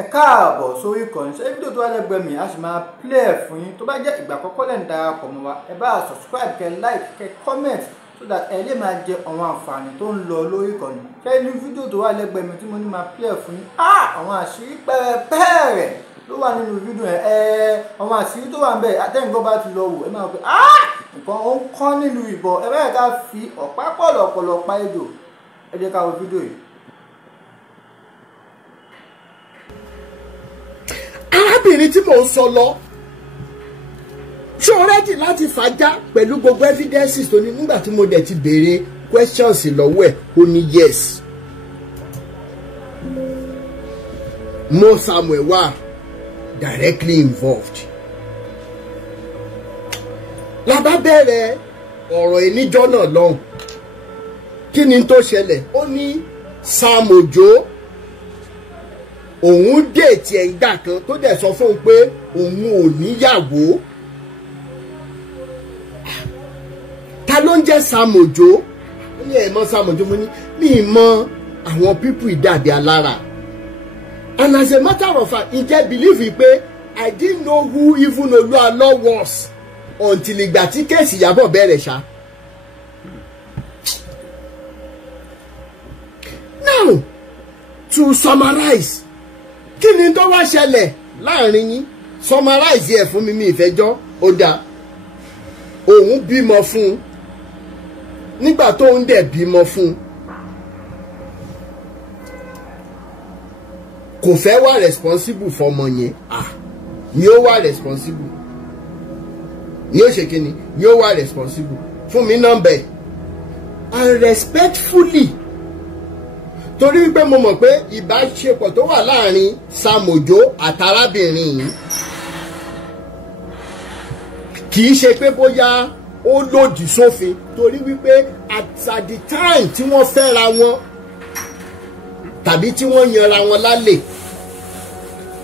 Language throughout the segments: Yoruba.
ẹ káàbọ̀ sórí ìkànnì ṣé fídíò tó wà lẹ́gbẹ̀ẹ́ mi a sì máa play ẹ̀ fún yín tó bá jẹ́ ìgbà àkọ́kọ́ lẹ́nu darapọ̀ mọ́ wa ẹ bá subscribe kẹ́ like kẹ́ comment so that ẹ lè máa jẹ àwọn àǹfààní tó ń lọ lórí ìkànnì ṣé ní fídíò tó wà lẹ́gbẹ̀ẹ́ mi tí mo ní máa play ẹ̀ fún yín àwọn àṣírí pẹ́ẹ́rẹ́ ló wà nínú fídíò yẹn àwọn àṣírí tó wà ń bẹ̀ àtẹ̀yìnbó bá ti lọ wò ẹ máa pẹ́ nǹkan ó ń kọ́ nílùú ìbọn ẹ bẹ́ẹ̀ ká fi ọ̀pá pọ̀lọ̀pọ̀lọ̀ pa ejò ẹ jẹ́ ká wo fídíò yìí. arábìnrin tí mò ń sọ lọ ṣé o rẹ́dì láti fàájà pẹ̀lú gbogbo evidences tó ní nígbà tí mo dẹ̀ ti béèrè questions lọ́wọ́ ẹ̀ ó ní yes mo Samuel wà directly involved lábá bẹ̀rẹ̀ ọ̀rọ̀ ìníjọ́ náà lọ́hùn kí ni tó ṣẹlẹ̀ ó ní Sam Ojo òun déètì ẹ̀ ìgbà kan tó dẹ̀ sọ fún un pé òun ò níyàwó ta ló ń jẹ́ Sam Ojo ó ní ẹ̀ mọ̀ Sam Ojo mo ní mi mọ àwọn pípù ìdàdí alára and as a matter of fact ǹjẹ́ believe pé I didn't know who even Olualo was until ìgbà tí kéèsì Ìyábọ̀ bẹ̀rẹ̀ ṣá. Now to summarize kí ni tó wá ṣẹlẹ̀ láàrin yín summarize ẹ̀ fún mi ìfẹ́jọ́ ó dáa òun bímọ fún un nígbà tó ń dẹ̀ bímọ fún un kò fẹ́ wá responsible fọmọ yẹn ni ó wá responsible ni ó ṣe kíni ni ó wá responsible fún mi nọ́mbà ẹ̀ and respectfully torí wípé mo mọ̀ pé ìbáṣepọ̀ tó wà láàrin Sam Ojo àtàrábìnrin yìí kì í ṣe pé bóyá ó lòdì sófin torí wípé at the time tí wọ́n fẹ́ra wọn tàbí tí wọ́n yanra wọn lálẹ́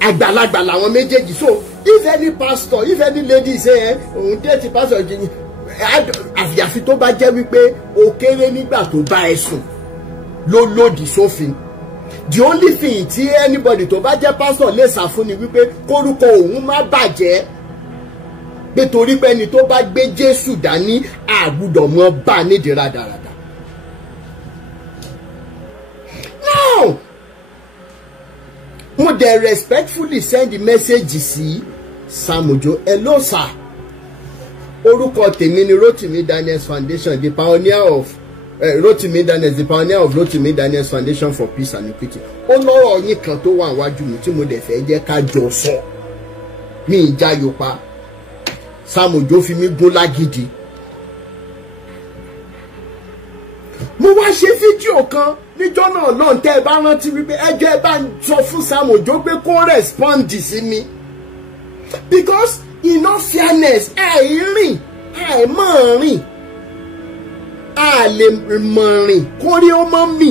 àgbàlagbà làwọn méjèèjì so if any pastor if any lady say òun déètì pastor àfìyàfi tó bá jẹ́ wípé ó kéré nígbà tó bá ẹ sùn ló lòdì sófin the only thing tí anybody tó bá jẹ́ pastor lè sá fún ni wípé kórúkọ òun má bàjẹ́ pé torí pé ẹni tó bá gbé Jésù dání àgbùdọ̀ mọ́ bá nídìí rádaràdà. Now mo dẹ̀ respectfully send the message sí Sam Ojo hello sir orúkọ tèmi ni Rotimi Daniels Foundation the pioneer of Rotimi Daniels the pioneer of Rotimi Daniels Foundation for Peace and Equity ó lọ́rọ̀ yín kan tó wà wájú mi tí mo dẹ̀ fẹ́ jẹ́ ká jọ sọ mi ìjà yòpa Sam Ojo fi mí gún lágídí mo wá ṣe fídíò kan níjọ́ náà lọ́n tẹ́ ẹ bá rántí wípé ẹjọ́ ẹ bá ń sọ fún Sam Ojo pé kó respond sí mi because in all fairness àìrìn àìmọ̀ọ́rìn a lè mọ̀rìn kórí ó mọ́ mì.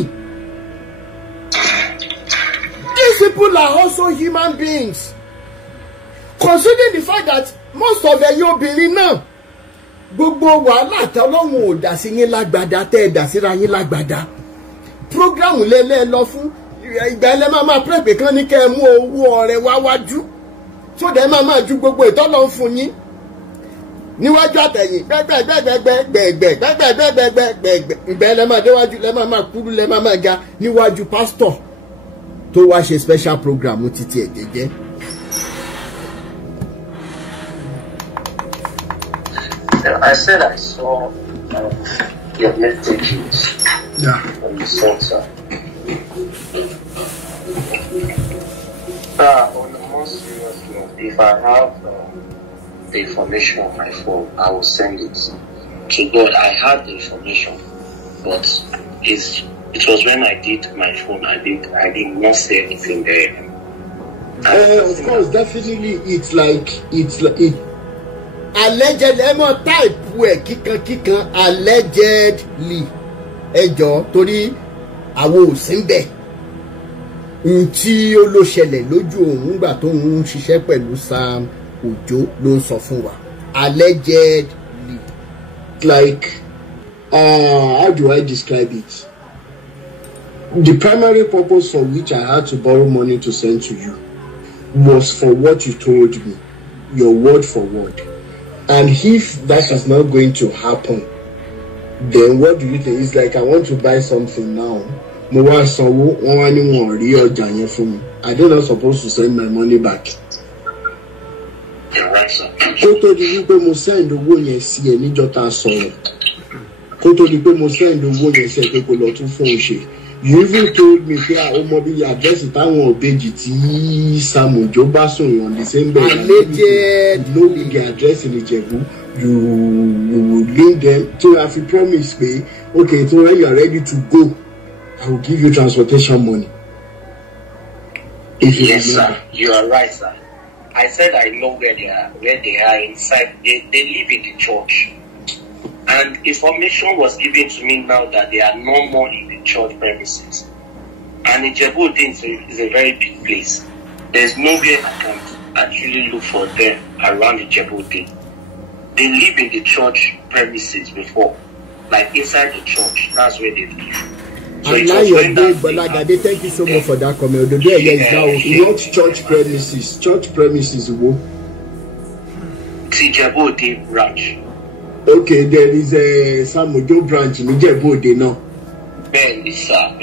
These people are also human beings. Considering the fact that most of ẹ̀yin obìnrin náà gbogbo wàhálà tọ́lọ́hun ò dá sí yín lágbádá tẹ́ ẹ dá síra yín lágbádá program lẹ́lẹ́ lọ fún ìgbà ẹlẹ́ máa pẹ́pẹ́ kan ní kẹ́ ẹ mú owó ọrẹ wá wájú tó dẹ̀ máa ju gbogbo ìtọ́lọ́ fún yín níwájú àtẹ̀yìn gbẹ̀gbẹ̀gbẹ̀gbẹ̀gbẹ̀gbẹ̀gbẹ̀gbẹ̀ ìgbà ẹlẹ́ máa déwájú lẹ́ máa kúrú lẹ́ máa ga níwájú pásítọ̀ tó wá ṣe special program títí ẹ̀ jẹ́jẹ́. I said I saw your messages on the center. On a more serious note, if I have the information on my phone, I will send it to God. I had the information, but it was when I did my phone, I did not say anything there. Of course, definitely, it's like allegedly ẹ mọ táìpù ẹ kíkan allegedly ẹjọ torí àwọn ò sí bẹ ntí ó ló ṣẹlẹ̀ lójú òun gbà tó ń ṣiṣẹ́ pẹ̀lú Sam Ojo ló ń sọ fún wa allegedly like how do I describe it? The primary purpose for which I had to borrow money to send to you was for what you told me, your word for word. And if that is not going to happen, then what do you think? It's like I want to buy something now. I don't know supposed to send my money back. You're right, sir. You even told me that Omobi address it Sam Ojo on the same bed. You know the address in Ijebu. You will link them till if you promise me, okay, so when you are ready to go, I will give you transportation money. Yes, sir. You are right, sir. I said I know where they are inside. They live in the church. And information was given to me now that they are no more in the church premises. And Ijebu is a very big place. There's no way I can actually look for them around Ijebu. They live in the church premises before, like inside the church. That's where they live. So and now you're big, but like I thank you so much for that comment. Not church premises. Church premises, it's Ijebu branch. Okay, there is a Sam Ojo branch in Ijebu now. Very sir.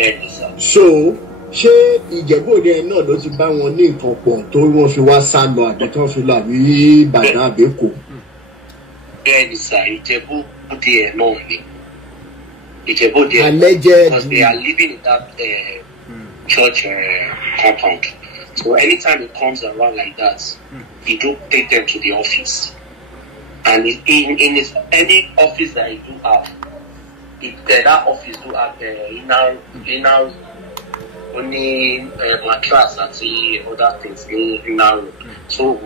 So, ṣé Ìjẹ̀bú-Òde náà ló ti bá wọn ní nǹkan pọ̀ tó wọ́n fi wá sá lọ àbí tó fi lọ àbí Ìbàdàn àbí Èkó? Bẹ́ẹ̀ni sir, Ìjẹ̀bú-Òde náà ni. Ìjẹ̀bú-Òde because they are living in that church compound. So anytime it comes around like that, he do take them to the office. And in his, any office that he do have, that office do have inner only mattress and see other things in our room. So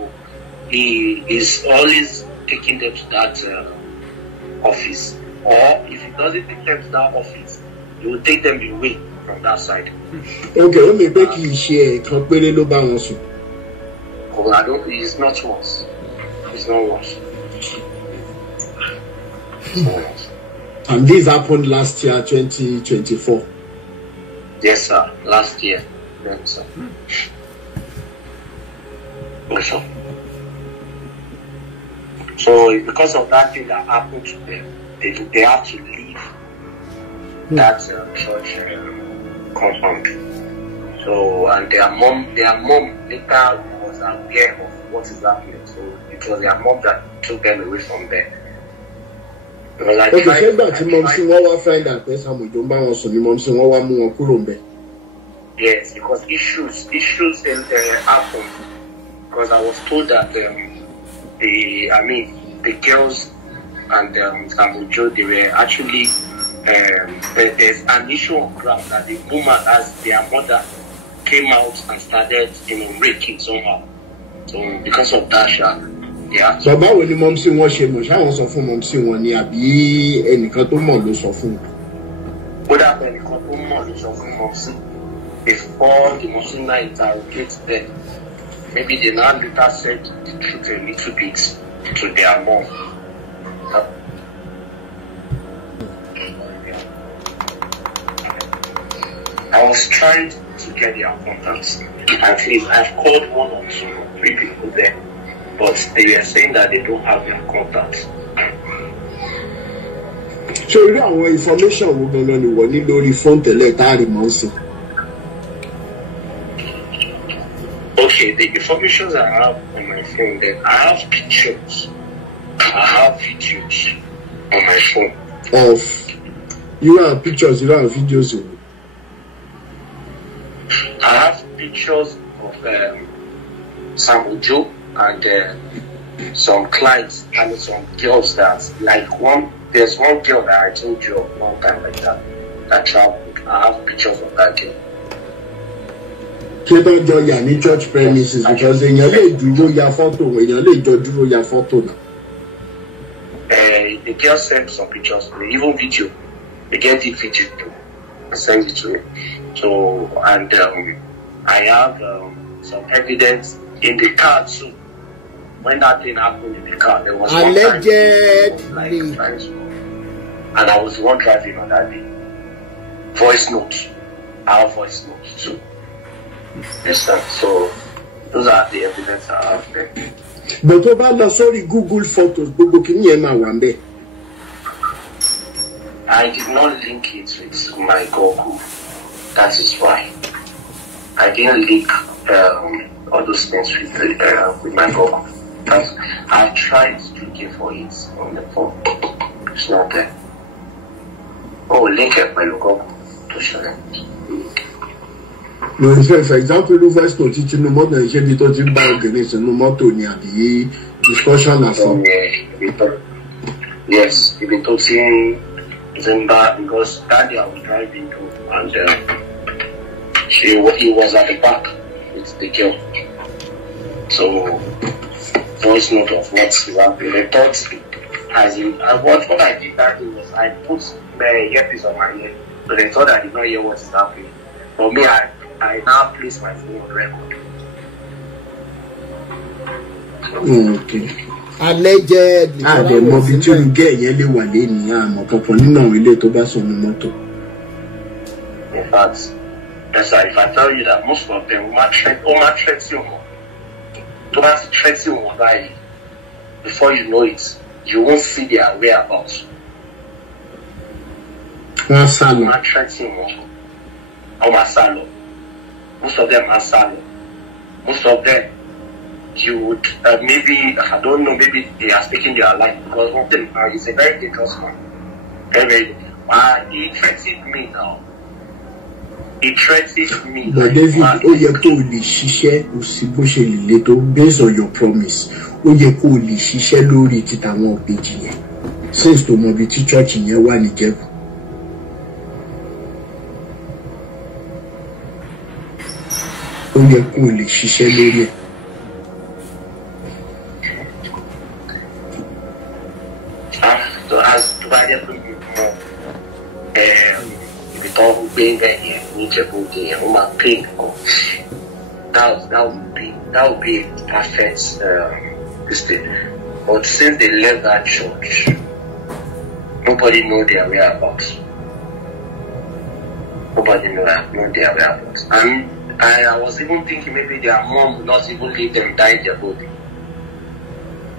he is always taking them to that office. Or if he doesn't take them to that office, he will take them away from that side. Okay, let me make you share. Oh, I don't. It's not once. It's not once. And this happened last year, 2024. Yes, sir. Last year. Yes, sir. Also. So because of that thing that happened to them, they have to leave that church compound. So and their mom later was aware of what is happening. So it was their mom that took them away from there. Like okay, yes, because issues happen. Because I was told that the girls and Sam Ojo, they were actually there's an issue on ground that the woman as their mother came out and started raking somehow. So because of that, yeah. So báwo ni mom sí wọn ṣe mọ̀ ṣá wọn sọ fún mom sí wọn ni àbí ẹnìkan tó mọ̀ ló sọ fún. Ó dà pé ẹnìkan tó mọ̀ ló sọ fún mom sí before the mom now interrogate them. Maybe they now later said the truth a little bit to their mom. I was trying to get their contacts. At least I've called 1 or 2 or 3 people there. But they were saying that they don't have their contacts. So you know what information we're going to need to phone to let her remove. Okay, the information I have on my phone, then I have pictures, I have videos on my phone. Of you have pictures, you have videos. I have pictures of Sam Ojo and some clients and some girls that there's one girl that I told you of long time like that traveled. I have pictures of that girl. Don't join any church premises because in your late do your photo when your late do your photo now. The girl sent some pictures to me, even video. They get the video and send it to me. So and I have some evidence in the car too. When that thing happened in the car, there was allegedly, and I was the one driving on that day. Voice note, our voice note too. Yes, sir. So Those are the evidence I have there. But over sorry, Google Photos, Gbogbo kini ẹ máa wà ńbẹ̀. I did not link it with my Google. That is why. I didn't link all those things with my Google. I've tried looking for it on the phone. It's not there. Oh, link it by Google to show them. No, for example, the first to teach no more than she did to buy organization no more to near the discussion as well. Yes, we've been talking Zimba because that day I was driving to and he was at the back with the girl. So voice note of what's happening. I thought as in what I did that day was I put my earpiece on my ear, but I thought I did not hear what is happening. For me, I now place my phone on record. Okay. Allegedly. The mobile tí ń gé yẹn lè wà lẹ́ni àmọ́ kankan nínú àwọn ilé tó bá sọnù mọ́tò. In fact, that's why if I tell you that most of them threats you more. To that threats you more, right? Before you know it, you won't see their whereabouts. Wọ́n threats you more. Most of them are salo. Most of them, you would maybe, I don't know, maybe they are speaking their life because one thing is a very dangerous man. Very, he threatened me now. He threatened me. But David, ó yẹ kó lè ṣiṣẹ́ òsì bó ṣe lè le tó based on your promise. Ó yẹ kó lè ṣiṣẹ́ lórí títàwọn òbejì yẹn. Since tó mọ bí tí church yẹn wà ní Jẹ́bú. Ó yẹ kó lè ṣiṣẹ́ lórí ẹ̀. So as provided for you more, if you don't bring that here, need to go there, pain. That would be a perfect mistake. But since they left that church, nobody know their whereabouts. Nobody know their whereabouts. And I was even thinking maybe their mom would not even leave them die in their body.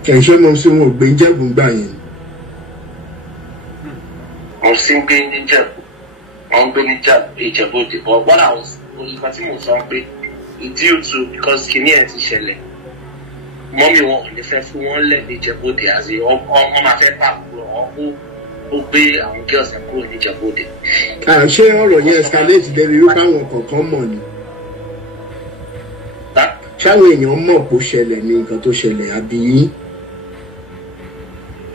Can you mom say wọ́n gbé Jẹ́bú gbà yẹn? I'm singing in Jẹ́bú. I'm going in Jẹ́bú. But what I was continuing to due to because kini ẹ ti ṣẹlẹ̀. Mommy won't the first one let me Jẹ́bú as he on my first part ó gbé àwọn girls ẹ̀ kúrò ní Jẹ́bú. Ṣé ọ̀rọ̀ yẹn escalate débi wípé àwọn kọ̀ọ̀kan mọ̀ ni? Ṣáwọn èèyàn mọ̀ kó ṣẹlẹ̀ ní nǹkan tó ṣẹlẹ̀ àbí?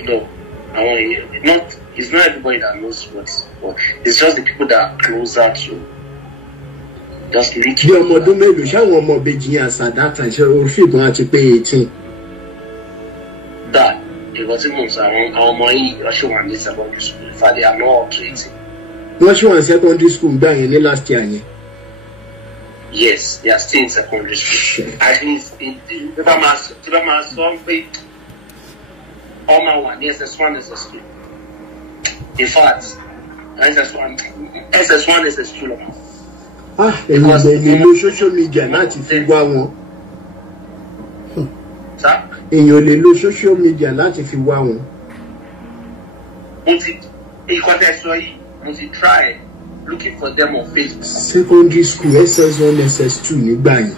No, it's not everybody that knows what it's just the people that are closer to just literally. Bí ọmọ ọdún mélòó ṣáwọn ọmọ ìbejì yẹn àṣà dátà ṣe orí fíìmù àti pé 18. That ìwọ tí mò ń sọ àwọn ọmọ yìí ọṣù wà ní secondary school in fact they are not up to 18. Wọ́n ṣì wà ní secondary school gbà yẹn ní last year yẹn. Yes, they are still in secondary school. I think if I'm a song pé ọmọ wà ní SS1 SS2. In fact, SS1 SS2 lọ́mọ. Èyàn lè lo social media láti fi wá wọn. Èyàn lè lo social media láti fi wá wọn. Mo ti try looking for them on Facebook. Secondary school SS1 SS2 nígbà yẹn.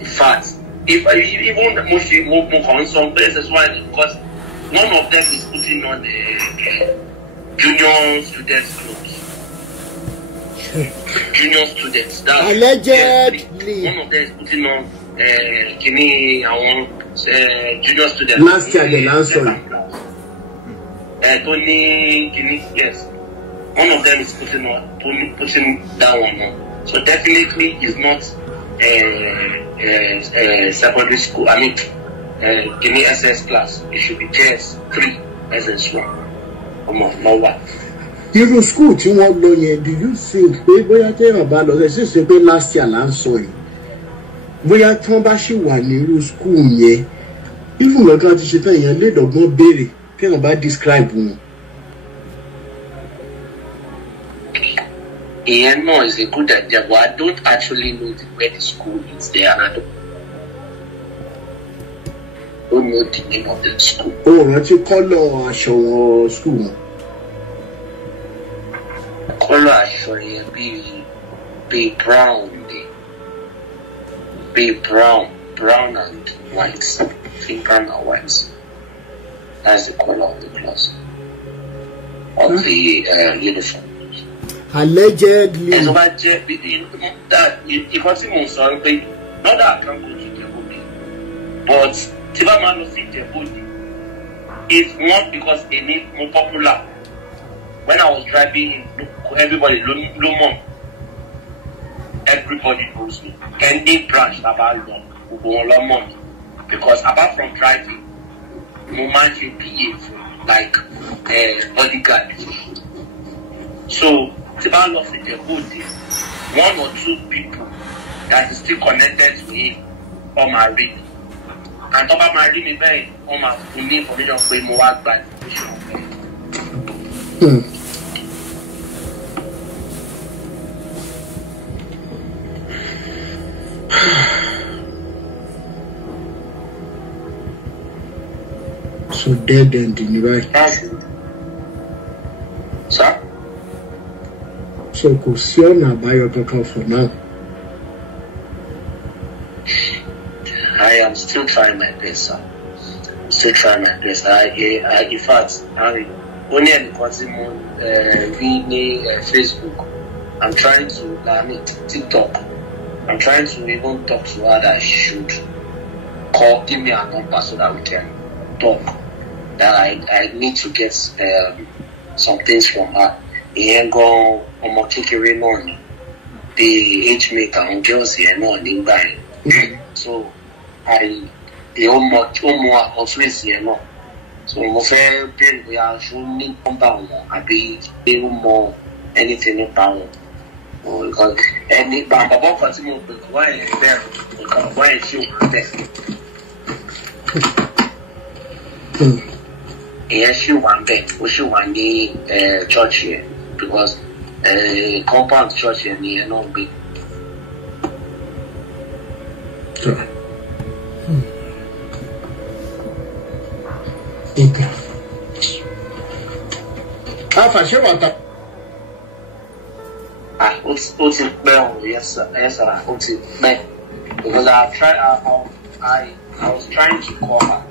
In fact, even mo kàn sọ pé SS1 because none of them is putting on the junior students clubs. Junior students. That's allegedly. One of them is putting on kini àwọn junior students. Last year the last one. Tony kini yes. One of them is putting that one on. So definitely it's not secondary school. I mean, kini SS class. It should be JS3 SS1. No one. Irú school tí wọ́n lọ yẹn, do you think pé bóyá téèyàn bá lọ sí ṣe pé last year là ń sọ yìí bóyá tí wọ́n bá ṣì wà ní irú school yẹn irú nǹkan ti ṣe tán yẹn lè dọ̀gbọ́n béèrè téèyàn bá describe wọn. Yeah, no, it's a good idea, but I don't actually know where the school is there, and I don't know the name of the school. Oh, what you call aṣọ school? Color aṣọ yẹn be brown, be brown and white. I think brown and white. That's the color of the clothes of the uniform. Allegedly. And so that if I see my son, not that I can't go to the body, but Tiba man no see the body. It's not because they need more popular. When I was driving, everybody Lomon. Everybody knows me. Any branch about Lomon, because apart from driving, no man should behave like bodyguard. So Tiba lost the body. One or two people that is still connected to him or married. And top of my really very almost to me information for more bad So dead ending, right? Sir? So kò sí ọ̀nà àbáyọ kankan for now. I am still trying my best, sir. I'm still trying my best. In fact, only Facebook. I'm trying to TikTok. I'm trying to even talk to her that she should give me a number so that we can talk. That I need to get some things from her. And go on the age mate and girls here no nearby. So the almost here no. So mo fẹ́ bẹ̀rẹ̀ we are showing number one àbí even more anything about one. Because any baba kan tí mo pè wá yẹn bẹ́ẹ̀ nǹkan wá yẹn ṣì wà bẹ́ẹ̀. Ìyẹn ṣì wà bẹ́ẹ̀ ó ṣì wà ní church yẹn because compound church yẹn ni ẹ náà gbé. Okay. Ṣé wà ta? Ó ti pẹ́ o, yes sir, ó ti pẹ́ because I was trying to call her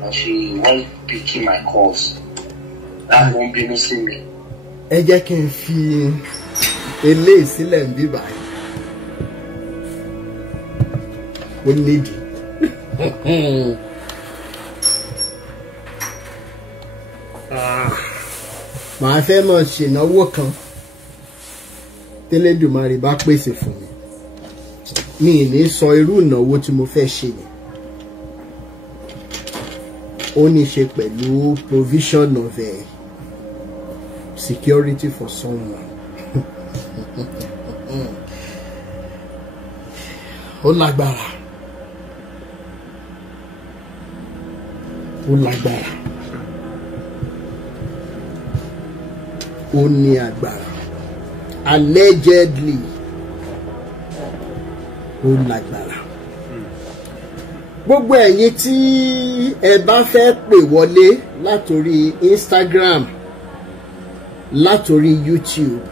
but she wasn't picking my calls. That won't be missing me. Ẹ jẹ́ kí n fi eléyìí sílẹ̀ ń bí báyìí. Ó nídìí. Màá fẹ́ mọ̀ ṣènáwó kan tẹ́lẹ̀dùmarè bá pèsè fún mi. Mi ì ní sọ irú ìnáwó tí mo fẹ́ ṣe yẹn. Ó ní ṣe pẹ̀lú provision of security for someone. Ó lágbára. Ó lágbára. Ó ní agbára. Allegedly. Ó lágbára. Gbogbo ẹ̀yin tí ẹ bá fẹ́ pè wọlé látorí Instagram, látorí YouTube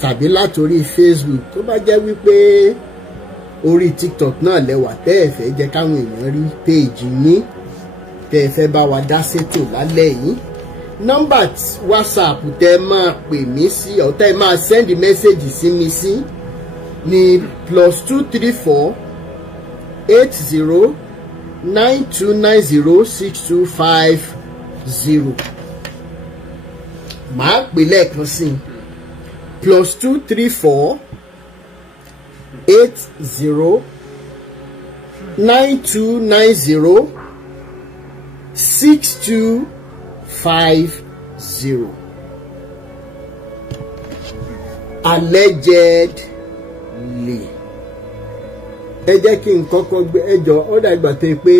tàbí látorí Facebook tó bá jẹ́ wípé orí TikTok náà lẹ́wà tẹ́ ẹ fẹ́ jẹ́ káwọn èèyàn rí péèjì yín tẹ́ ẹ fẹ́ bá wa dá sétò lálẹ́ yìí, nọ́mbà WhatsApp tẹ́ máa pè mí sí ọ̀ tẹ́ máa send message sí mi sí ní +234 80 9290 6250. Màá pè lẹ́ẹ̀kan sí +234 80 9290 6250. Allegedly. Ẹ jẹ́ kí n kọ́kọ́ gbé ẹjọ́ ó dàgbà tó pé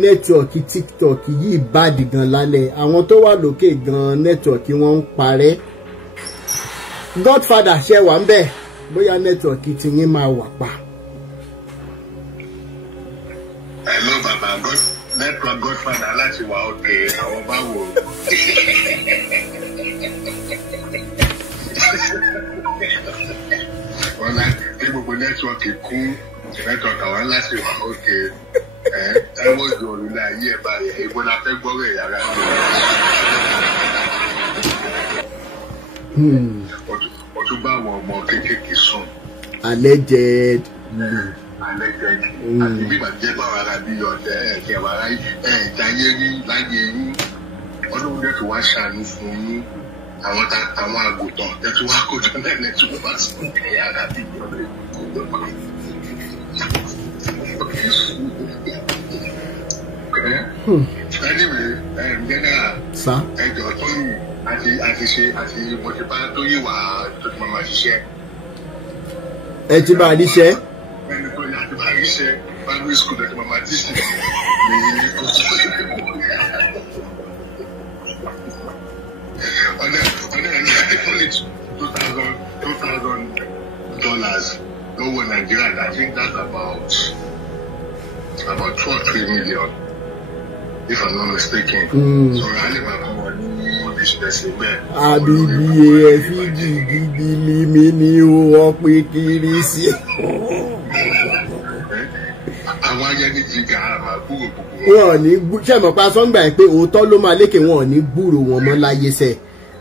nẹ́tíwọ̀kì TikTok yìí bàdì gan lálẹ́, àwọn tó wà lókè gan nẹ́tíwọ̀kì wọn ń parẹ́. Godfather ṣe wà ń bẹ̀ bóyá nẹ́tíwọ̀kì tí yín máa wà pa. Hello baba, network Godfather láti wà òkè àwọn Bawo. Wọ́n láti tí gbogbo nẹ́tíwọ̀kì kún network àwọn láti wà òkè ẹ̀wọ̀n ìjọ òrùlé ayé ẹ̀ báyìí ìbọn la fẹ́ gbọ́rọ̀ ìyára. Ó tún bá àwọn ọmọ kéékèèké sùn. Alleged. Àti bíbà jẹ́ báwa ara bí ọ̀tẹ̀ ẹ̀kẹ́ wàrà ìjáyé rí láyé yín. Ọlọ́run dẹ̀ tó wá ṣàánú fún yín. Àwọn àgùntàn tẹ̀ tó wá kójọ náà lẹ́tí wọ́n bá sùn ẹ̀yà ara bí ọ̀tẹ̀. Anyway, general, ẹjọ́ tó yìí àti mo ti bá tó yìí wà tó ti máa ṣiṣẹ́. Ẹ ti bá a níṣẹ́. Ẹni tó yà àti bá a níṣẹ́ primary school ẹ̀kọ́ máa ti ṣe ní kókó. Ọ̀dẹ̀ ẹni àti college $2,000 lọ́wọ́ Nàìjíríà. I think that's about 2 or 3 million. If I'm not mistaken. So I live at home this person there. Abibi efiji gidi mi ni o pe kiri si. Àwọn ayẹni jiga ma gbúrò gbogbo. Wọ́n ní ṣé mọ̀ pa so ngba pé òótọ́ ló máa lékè wọn ní gbúrò wọn mọ́ láyé ṣe.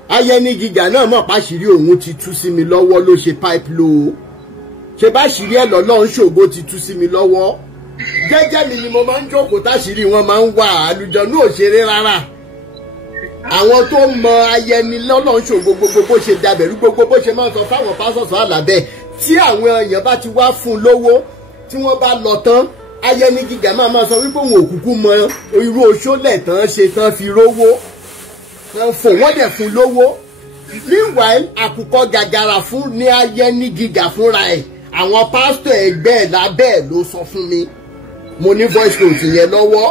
Ayẹni giga náà mọ̀ pa ṣìrí òun ti tú sí mi lọ́wọ́ ló ṣe pipe low. Ṣé bá ṣìrí ẹ lọ́lọ́run ṣògo ti tú sí mi lọ́wọ́. Jẹ́jẹ́ mi ni mo máa ń jókòó táṣìírí wọn máa ń wà àlùjọ̀nú òṣèré rárá. Àwọn tó mọ ayẹni lọ́lọ́run ṣògo gbogbo bó ṣe dàbẹ̀rú gbogbo bó ṣe máa ń sọ fáwọn pásọ̀sọ̀ àlàbẹ̀ tí àwọn èèyàn bá ti wá fún un lówó tí wọ́n bá lọ tán ayẹni gíga máa sọ wípé òun òkùnkùn mọ irú oṣólẹ̀ tán ṣe tán fi rówó tán fò wọ́n dẹ̀ fún lówó. Meanwhile àkùkọ gàgàrà fún ní ayẹni gíga fúnra ẹ̀ àwọn pásítọ̀ ẹgbẹ́ ẹ̀ lábẹ́ ẹ̀ ló sọ fún mi. Mo ní voice note yẹn lọ́wọ́.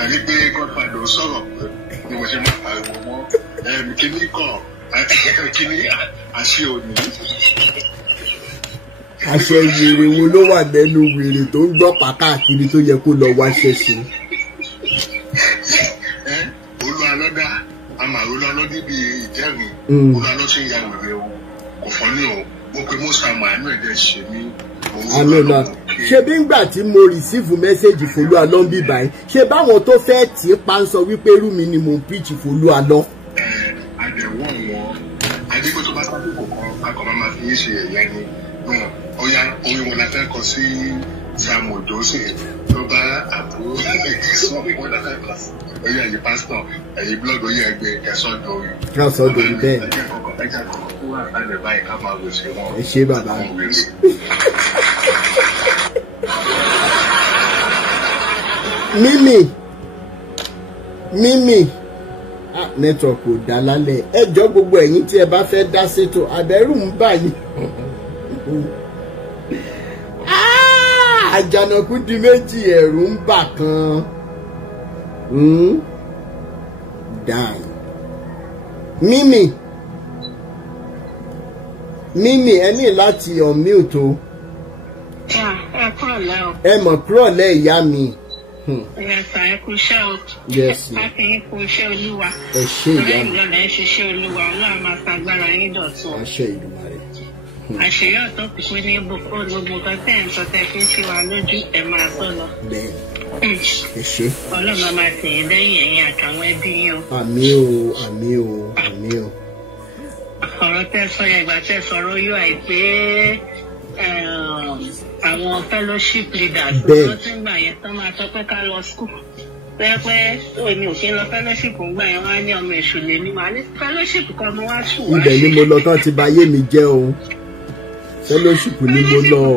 Ẹ̀rí pé Godfather sọ̀rọ̀ pé ni mo ṣe máa pariwo mọ́ kíní kan kíní àṣẹ òní. Àṣẹ wèrè wo ló wà lẹ́nu wèrè tó ń gbọ́ pàkáàkiri tó yẹ kó lọ wá ṣẹ̀ṣẹ̀. Olualo dá Olualo níbi ìjẹ́rìí Olualo ṣe ń ya wèrè o kò fọ́ ní o mo pe mo sàmù àánú ẹ̀dẹ̀ ṣe mí. Àlọ́lá ṣe bí ngbà tí mo receive message f'Olualo bí báyìí ṣe báwọn tó fẹ́ tí pa ń sọ wípé irú mi ni mo ń preach f'Olualo. Àdẹ̀wọ̀ wọn àdégbò tó bá sábẹ́ kọ̀ọ̀kan akọ̀ máa fi yín ṣe ẹ̀yẹ ni ọ̀ya orin wọn la fẹ́ kọ sí Sam Ojo sí tó bá àbúrò sọ wọn la fẹ́ kọ sí ọ̀ya yìí pásítọ̀ ẹ̀yìn blọọgì oyè ẹgbẹ́ kẹsàn-án kẹsàn-án bẹ́ẹ̀. Ẹja kọ̀ọ̀kan tó wà sálẹ̀ báyìí ká máa wò ṣe wọn. Ẹ ṣé bàbá. Mímì network ò dá lálẹ́ ẹjọ́ gbogbo ẹ̀yin tí ẹ bá fẹ́ dá sétò àbẹ̀rù ń bà yín. Àjànàkú di méjì ẹ̀rù ń bà kan. Dan Mímì ẹ ní láti unmute o. Ẹ mọ̀ kúrọ̀lẹ́ ìyá mi. Ẹ̀sà ẹ kú iṣẹ́ o. Yes. Láti yín kú iṣẹ́ Olúwa. Ẹ ṣé ìyá mi. Ìjọba ẹ ṣiṣẹ́ Olúwa Ọlọ́run máa ṣàgbára yín dọ̀tun. Àṣẹ Ìdùmarè. Àṣeyọ tó kù pé ní gbogbo nǹkan tẹ̀ ń sọ tẹ̀ fi ń ṣe wa lójú ẹ̀ máa sọ lọ. Bẹ́ẹ̀ ẹ ṣé. Ọlọ́run máa tẹ̀yìn lẹ́yìn ẹ̀yìn àtàwọn ẹbí yín o. Àmín o, àmín o, àmín o. Ọ̀rọ̀ tẹ́ sọ yẹn ìgbà tẹ́ sọ̀rọ̀ yóò àìpé àwọn fellowship leaders tó ti ń gbà yẹn tán máa sọ pé ká lọ school pẹ́pẹ́ èmi ò kí ń lọ fellowship ń gbà yẹn wá ní ọmọ èṣù lè ní màá ní fellowship kan mo wá sùn wá. Ibẹ̀ ni mo lọ tán ti bà ayé mi jẹ́ o fellowship ni mo lọ o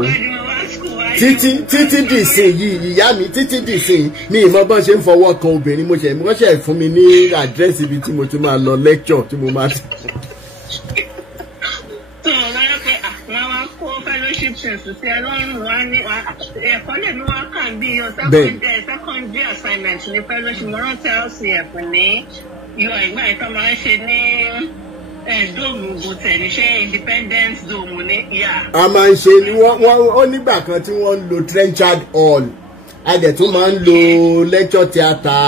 títí dìsìn yìí ìyá mi títí dìsìn ní ìmọ̀ bọ́n ṣe ń fọwọ́ kan obìnrin mo ṣe fún mi ní àdírẹ́sì ibi tí mo ti máa lọ lecture tí mo máa ti. Fellowship sense sí Ọlọ́run wa ní ẹ̀kọ́ lè ní wá kàn bí secondary assignment ní fellowship mo rántí RCF ní yọ ìgbà ìtọ́ máa ń ṣe ní dóòmù bó tẹ̀lé ṣe independence dóòmù ní ìyá. a máa ń ṣe ni wọ́n ó nígbà kan tí wọ́n ń lo trenchard hall a dẹ̀ tún máa ń lo lecture theatre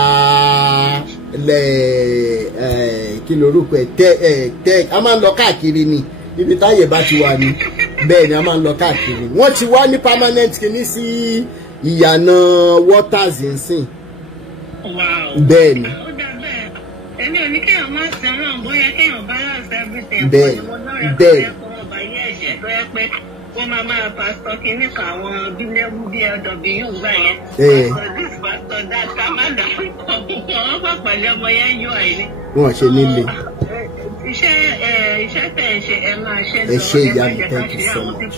kí lorúkọ ẹ̀ a máa ń lọ káàkiri ni ibi táyè bá ti wà ní bẹ́ẹ̀ ni a máa ń lọ káàkiri wọ́n ti wá ní permanent kìíní sí ìyànà waters nsìn. bẹ́ẹ̀ ni. ó dà bẹ́ẹ̀ èmi ò ní kéèyàn má sin ọlọ́run bóyá kéèyàn balance everything. bẹ́ẹ̀ bẹ́ẹ̀ kó wọ́n bá yé ẹ̀jẹ̀ tó yẹ pé wọ́n máa pásítọ̀ kìíní kan àwọn bílẹ̀wù bí LW gbà yẹn. pásítọ̀ this pásítọ̀ that ká má dà wọ́n bá pàdé ọmọ yẹn yọ àìní. wọ́n ṣe nílé. iṣẹ́ tẹ̀ ń ṣe ẹ máa ṣe ẹ ṣe ìyá mi thank you so much.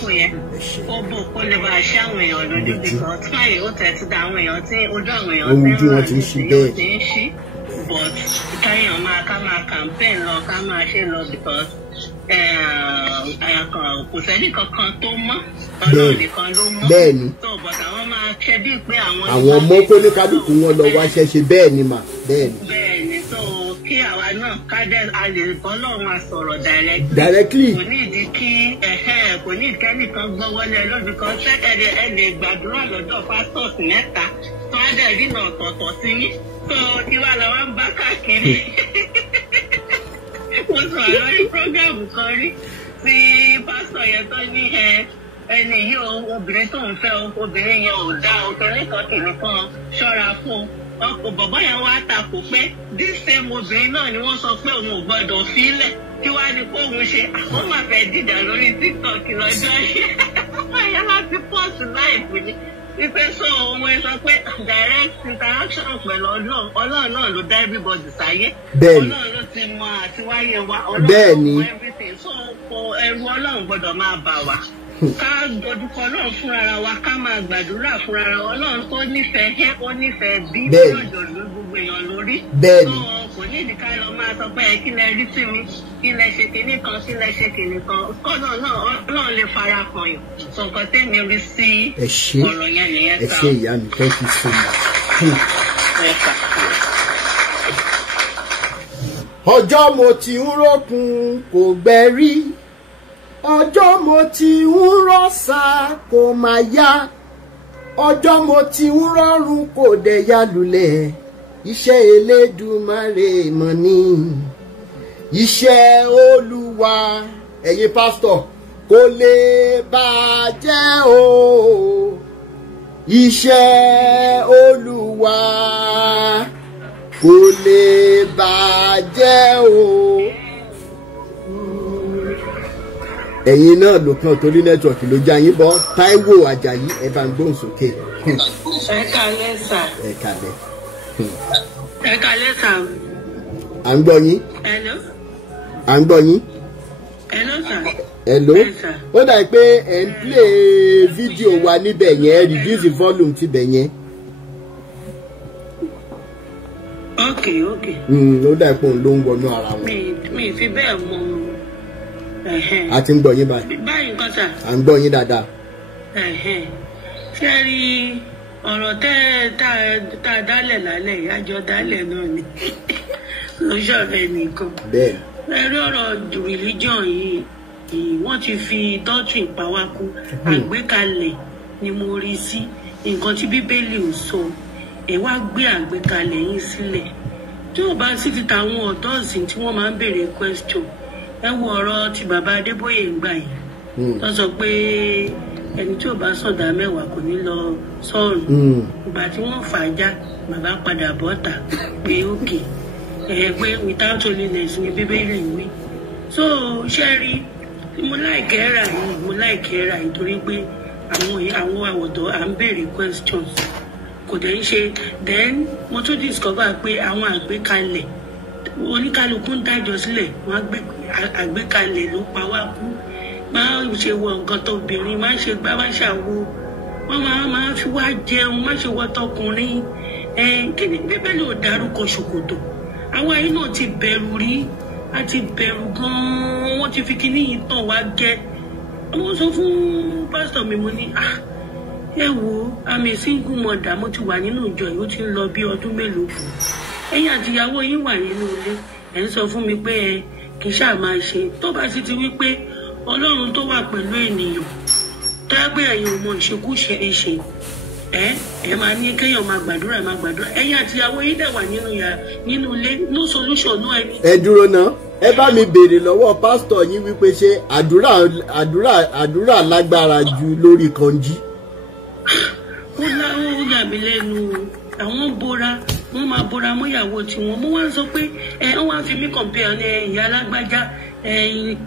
ó bò kó lè bá ṣe àwọn èèyàn lójú bìkan tíwáyé ó tẹ̀ ti da àwọn èèyàn tí ojú àwọn èèyàn tí ń ṣí bẹ́ẹ̀ but káyọ̀ ká máa campaign lọ ká máa ṣe lọ because kò sẹ́ni kankan tó mọ́ ọlọ́run nìkan ló mọ́ bẹ́ẹ̀ ni tó but àwọn máa ṣe bíi pé àwọn ọmọ kóníkálùkù wọn lọ wá ṣẹṣẹ bẹ́ẹ̀ ni mà bẹ́ẹ̀ ni. bẹ́ẹ̀ ni tó kí àwa náà ká dẹ́ a lè bọ́lọ́run a sọ̀rọ̀ directly. kò ní ìdí kí kò ní ìdí kẹ́nìkan gbọ́ wọlé lóbi kan sẹ́kẹ̀dẹ̀ ẹ lè gbàdúrà lọ́dọ̀ pastors mẹ́ta tó á dẹ̀ rìnà ọ̀tọ̀ọ̀tọ̀ sí yín tó ìwà làwọn ń bá káàkiri. mo sọ lórí program kan rí tí pásítọ̀ yẹn tó ní ẹni yìí obìnrin tó ń fẹ́ obìnrin yẹn ò dá obìnrin kan kìnìkan ṣọ́ra fún ọkọ̀ bọ̀bọ́ yẹn wá takò pé this same obìnrin náà ni wọ́n sọ pé òun ò gbọ́dọ̀ fílẹ̀ kí wàá ní kó òun ṣe àwọn máa fẹ́ dìjà lórí TikTok lọ́jọ́ yìí wọ́n yẹ láti pọ́ọ̀sì láìpẹ́ ní wípé sọ ohun ẹ sọ pé direct interaction pẹ̀lú ọlọ́run náà ló dá everybody sáyé ọlọ́run ló ti mọ àtiwáyé wa ọlọ́run ló mọ everything so ẹrù ọlọ́run gbọ́dọ̀ máa bà wá ká dojúkọ ọlọ́run fúnra wa ká máa gbàdúrà fúnra wa ọlọ́run tó nífẹ̀ẹ́ ó nífẹ̀ẹ́ bí lọ́jọ́ ló gbogbo èèyàn lórí tó kò ní ìdíkà lọ máa sọ pé kí lẹ rí sí mi kí lẹ ṣe kinní kan kí lẹ ṣe kinní kan kọ́nà náà ọlọ́run lè fara kan yàn sọ nǹkan tẹ́mi rí sí ọ̀rọ̀ yẹn nìyẹn sá. ẹ ṣe ìyá mi thank you so much. ọjọ́ mo ti ń rókun kò gbẹ rí ọjọ́ mo ti ń rọ́ṣà kò máa yá ọjọ́ mo ti ń rọrùn kò dẹ̀ yá lulẹ̀ iṣẹ́ Elédùmarè mọ̀ ni iṣẹ́ Olúwa ẹ̀yin pásítọ̀ kò lè bàjẹ́ o iṣẹ́ Olúwa kò lè bàjẹ́ o. ẹ̀yin náà ló kàn torí nẹ́tíwọ̀kì ló já yín bọ́ Táíwò Àjàyí ẹ bá ń gbóhùn sókè. ẹ kálẹ́ sà. ẹ kálẹ́. ẹ kálẹ́ sà. à ń gbọ́ yín. hello. à ń gbọ́ yín. hello sà. hello. ó dà pé ẹ̀ ń play fídíò wa níbẹ̀ yẹn reduce the volume tibẹ̀ yẹn. ok. ó dà pé òun ló ń wọnú ara wọn. mi fi bẹ́ẹ̀ mọ. a ti ń gbọ́ yín báyìí. báyìí nǹkan sà. à ń gbọ́ yín dáadáa. ṣé rí ọ̀rọ̀ tá a dálẹ̀ lálẹ́ ìyájọ́ dálẹ̀ náà ni lójú ọ̀rẹ́ nìkan. bẹ́ẹ̀. ẹ̀rí ọ̀rọ̀ religion yìí wọ́n ti fi dọ́tún ìpawákú àgbékalẹ̀ ni mo rí sí nǹkan tí bíbélì ò sọ ẹ wá gbé àgbékalẹ̀ yín sílẹ̀ tí ò bá sí ti tàwọn ọ̀dọ́ ọ̀sìn tí wọ́n máa ń béèrè question ẹ wo ọ̀rọ̀ tí bàbá Adébóyè ń gbà yìí tó sọ pé ẹni tí ò bá sọ̀dá mẹ́wàá kò ní lọ sọ́ọ̀rùn ìgbà tí wọ́n fà á já bàbá padà bọ́ta pé òkè pé without holiness ni bíbélì wí so ṣe rí mo láìkẹ́ rà yìí torí pé àwọn àwọ̀dọ́ à ń béèrè questions kò dẹ̀ ń ṣe then mo tún discover pé àwọn àgbékalẹ̀ oníkálukú ń dájọ́ sílẹ̀ wọ́n àgbékalẹ̀ ló pa wá kú máa ń ṣe wọ nǹkan tó obìnrin máa ń ṣe gbá máa ń ṣàwo wọ́n máa fi wá jẹun máa ṣe wọ tọkùnrin kí ni bíbélì ò dárúkọ ṣòkòtò àwa yìí náà ti bẹ̀rù rí a ti bẹ̀rù gan-an wọ́n ti fi kíní yìí tàn wá jẹ mo sọ fún pásítọ̀ mi mo ní ẹ wo àmì single mother mo ti wà nínú ìjọ yìí ó ti ń lọ bí ọdún mélòó kan ẹ̀yin àtìyàwó yín wà nínú ilé ẹ̀ ń sọ fún mi pé kì í ṣáà máa ṣe tó bá sì ti wí pé Ọlọ́run tó wà pẹ̀lú ènìyàn tágbé ẹ̀yin ò mọ ìṣekúṣe ṣe ẹ máa ní kéèyàn máa gbàdúrà ẹ̀yin àtìyàwó yín dẹ̀ wà nínú ilé no solution no ẹni. ẹ dúró ná ẹ bá mi béèrè lọ́wọ́ pásítọ̀ yín wípé ṣé àdúrà lágbára ju lórí kanjí. ó yà mí lẹ́nu àwọn bóra wọ́n máa bóra mọ́yàwó tiwọn mo wá ń sọ pé wọ́n wá fi mí compare ní ìyá alágbájá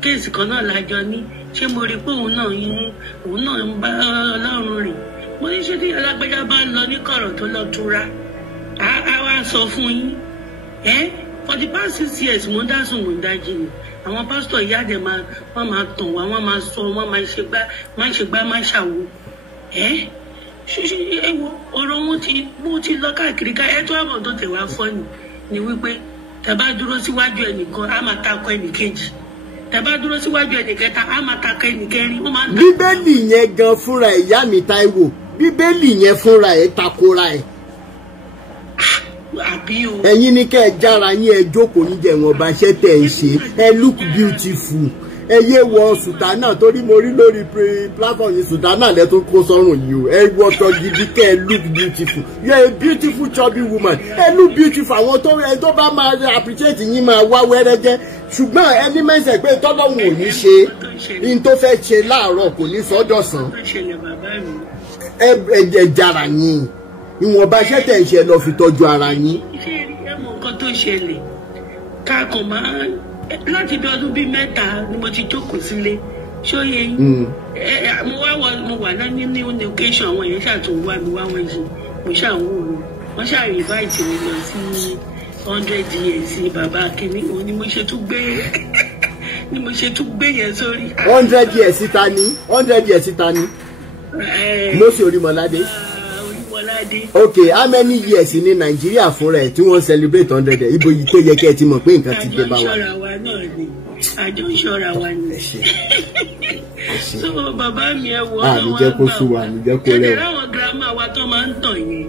kéèsì kan náà lájọ ní ṣé mo rí pé òun náà ń bá Ọlọ́run rìn mo ní ṣé tí alágbájá bá ń lọ ní kọ̀rọ̀ tó lọ túra á wá sọ fún yín for the past 6 years mo ń dá sùn mo ń dájí ni àwọn pásítọ̀ ìyá àdè wọ́n máa tàn wá wọ́n máa sọ wọ́n máa ṣe gbá máa ṣàwo ewo ọ̀rọ̀ wọn ti lọ káàkiri ká ẹjọ́ àmọ́ tó tẹ̀ wá fọ́ ni wípé tàbá dúró síwájú ẹnìkan á máa takọ ẹnìkejì tàbá dúró síwájú ẹnìkẹta á máa takọ ẹnìkẹrin ó máa ń. Bíbélì yẹn gan fúnra ìyá mi Táíwò Bíbélì yẹn fúnra ẹ̀ takora ẹ̀. Ẹ̀yin ní kẹ́ ẹ jára yín ẹ jókòó níjẹ̀ wọn bá ṣẹ́ tẹ̀ ń ṣe ẹ look beautiful ẹ yé wọ sùtánà torí mo rí lórí platform yìí sùtánà lẹ tó kó sọ́rùn yìí o ẹ wọ tọ gidi kẹ́ ẹ look beautiful you are a beautiful chubby woman ẹ look beautiful àwọn tó bá máa appreciate yín máa wá wẹ́rẹ́jẹ́ ṣùgbọ́n ẹni mẹ́sẹ̀ pé tọ́lọ́hún ò ní ṣe ní tó fẹ́ ṣe láàárọ̀ kò ní sọ́dọ̀sán ẹ jára yín ìwọ̀nba iṣẹ́ tẹ̀ ń ṣe lọ fi tọ́jú ara yín. ṣé ẹ mọ nǹkan tó ṣẹlẹ̀ káàkó máa láti bí ọdún bíi 3 ni mo ti jókòó sílé ṣóyè yín mo wà ní new location àwọn èèyàn ṣàtún wá mi wá wọn yìí mo ṣàwò wọn ṣàrìnváìtì mi lọ sí 100 years bàbá kìíní òun ni mo ṣe tún gbé yẹn sórí. 100 years síta ni 100 years síta ni Mósè Orímọládé. Okay, how many years ní Nàìjíríà fúnra ẹ̀ tí wọ́n celebrate 100 ibo yìí tó yẹ kí ẹ ti mọ̀ pé nǹkan ti dé bá wa. àjọ ìṣọ́ra wa ni. So bàbá mi ẹ wọ ọ̀nà wa gbà wọ́n. Ẹ̀jẹ̀ láwọn girama wa tó máa ń tàn yẹn.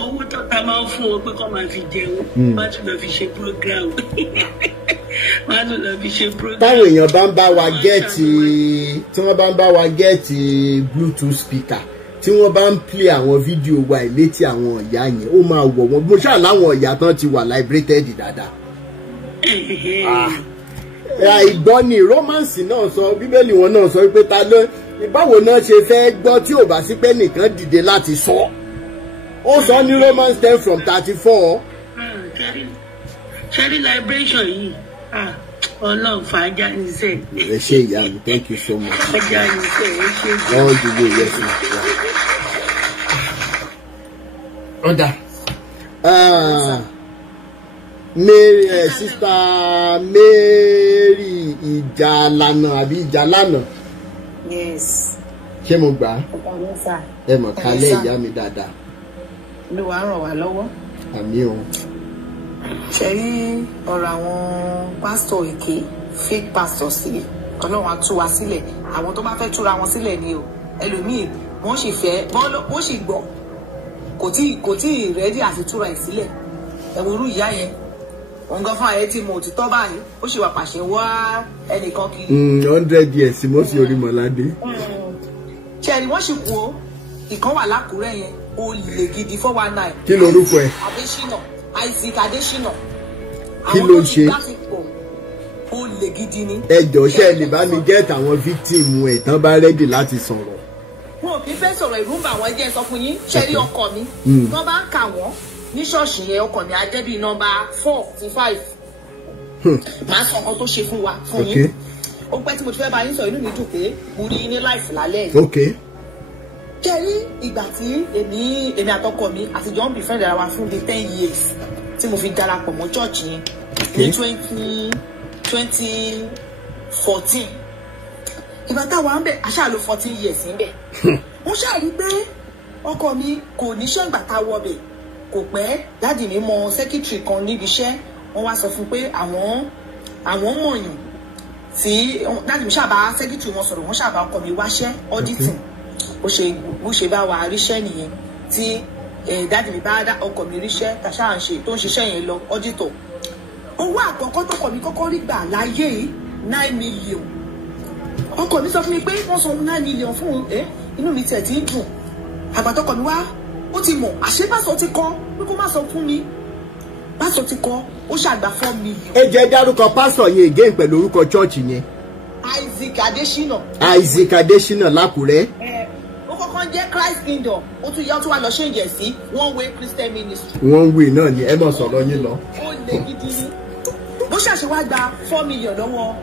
Owó tó ta máa ń fún wọn pé kọ́ máa fi jẹun. Má tún lọ fi ṣe program. Táwọn èèyàn bá ń bá wa gẹ́ẹ̀tì tí wọ́n bá ń bá wa gẹ́ẹ̀tì Bluetooth speaker tí wọ́n bá ń play àwọn fídíò wa létí àwọn ìyá yẹn ó máa wọ̀ wọ́n mo ṣáà láwọn ìyá tán ti wà liberated dáadáa. Àìgbọ́ ni romance náà sọ Bíbélì wọn náà sọ pé ta ló báwo náà ṣe fẹ́ gbọ́ tí ò bá sí pé nìkan dìde láti sọ ó sọ ní Romans 10:34. ṣẹ́rí liberation yìí Ọlọ́run fàájà ní sẹ́. Ẹ ṣé ìyá mi, thank you so much. Fàájà ní sẹ́ ẹ ṣé. All the way, yes ma. Ọ̀dà. Mary, sister Mary Ìjàlànà àbí Ìjàlànà. Yes. Ṣé mo gbà? Ẹ mọ̀ kálẹ̀ ìyá mi dáadáa. Olúwa ràn wá lọ́wọ́. Àmín o. Ṣé rí ọ̀rọ̀ àwọn pásítọ̀ èké fake pastors sí Ọlọ́run á tú wa sílẹ̀ àwọn tó bá fẹ́ túra wọn sílẹ̀ ni o ẹlòmíì wọ́n sì fẹ́ wọ́n sì gbọ́ kò tí rẹ́dí àti túra ẹ̀ sílẹ̀ ẹ̀wọ̀n irú ìyá yẹn òun gan fún ààyè tí mo ti tọ́ báyìí ó sì wà pàṣẹ wá ẹnìkan kiri. 100 years Mósè Orímọládé. ṣe ni wọ́n sì kú o ìkan wà lákùúrẹ́ yẹn olè gidi 419. kí lorúkọ ẹ. Adésínà Isaac Adésínà. kí ló ń ṣe. olè gidi ni. ẹjọ ṣe lè bá mi gẹ́ẹ̀tì àwọn victim ẹ̀ tán bá rẹ́dì láti sọ̀rọ̀. wọn ò kí fẹ́ sọ̀rọ̀ ìlú ń bà wọ́n jẹ́ sọ fún yín ṣe rí ọkọ mi wọ́n bá ń kà wọ́n ní ṣọ́ọ̀ṣì yẹn ọkọ mi á jẹ́ bíi nọ́mbà 4 sí 5. màá sọ nǹkan tó ṣe fún wa fún yín. ó pẹ́ tí mo ti fẹ́ bá yín sọ inú mi dùn pé mo rí yín ní láìfù lálẹ́ yìí. ṣe rí ìgbà tí èmi àtọkọ mi àtijọ́ ń befriend ara wa fún bíi 10 years tí mo fi darapọ̀ mọ́ church yẹn ní 2014. ìgbà táwa ń bẹ̀ àṣà ló 14 years ń bẹ̀. mo ṣáà rí pé ọkọ mi kò níṣẹ́ ìgbà tá a wọ bẹ̀ kò pẹ́ dáàdì mi mọ secretary kan níbi iṣẹ́ wọ́n wá sọ fún pé àwọn mọ̀yàn tí dáàdì mi ṣàbá secretary wọn sọ̀rọ̀ wọ́n ṣàbá ọkọ mi wáṣẹ́ auditing bó ṣe bá wa ríṣẹ́ nìyẹn tí dáàdì mi bá dá ọkọ mi ríṣẹ́ tàṣà ń ṣe tó ń ṣiṣẹ́ yẹn lọ auditor owó àkọ́kọ́ tó kọ̀ mí kọ́kọ́ rí gbà láyé 9 million. Ọkọ mi sọ fún mi pé wọ́n sọ 9 million fún inú mi tiẹ̀ tí ń dùn. Àgbàtọ́kọ mi wá ó ti mọ̀ àṣé pásọ ti kọ́ pé kó má sọ fún mi. Pásọ ti kọ́ ó ṣàgbà 4 million. Ẹ jẹ́ dárúkọ pásọ yẹn again pẹ̀lú orúkọ chọ́ọ̀chì yẹn. Isaac Adesina l'Ákúrẹ́. Ó kọ́kọ́ jẹ́ Christ Kingdom, ó tún yá ó tún wá lọ ṣèǹjẹ̀ sí One Way Christian Ministry. One Way náà ni ẹ mọ̀ sọ̀rọ̀ yín lọ. Ó lè gidi ní. Bó ṣàṣẹ wá gba 4 million lọ́wọ́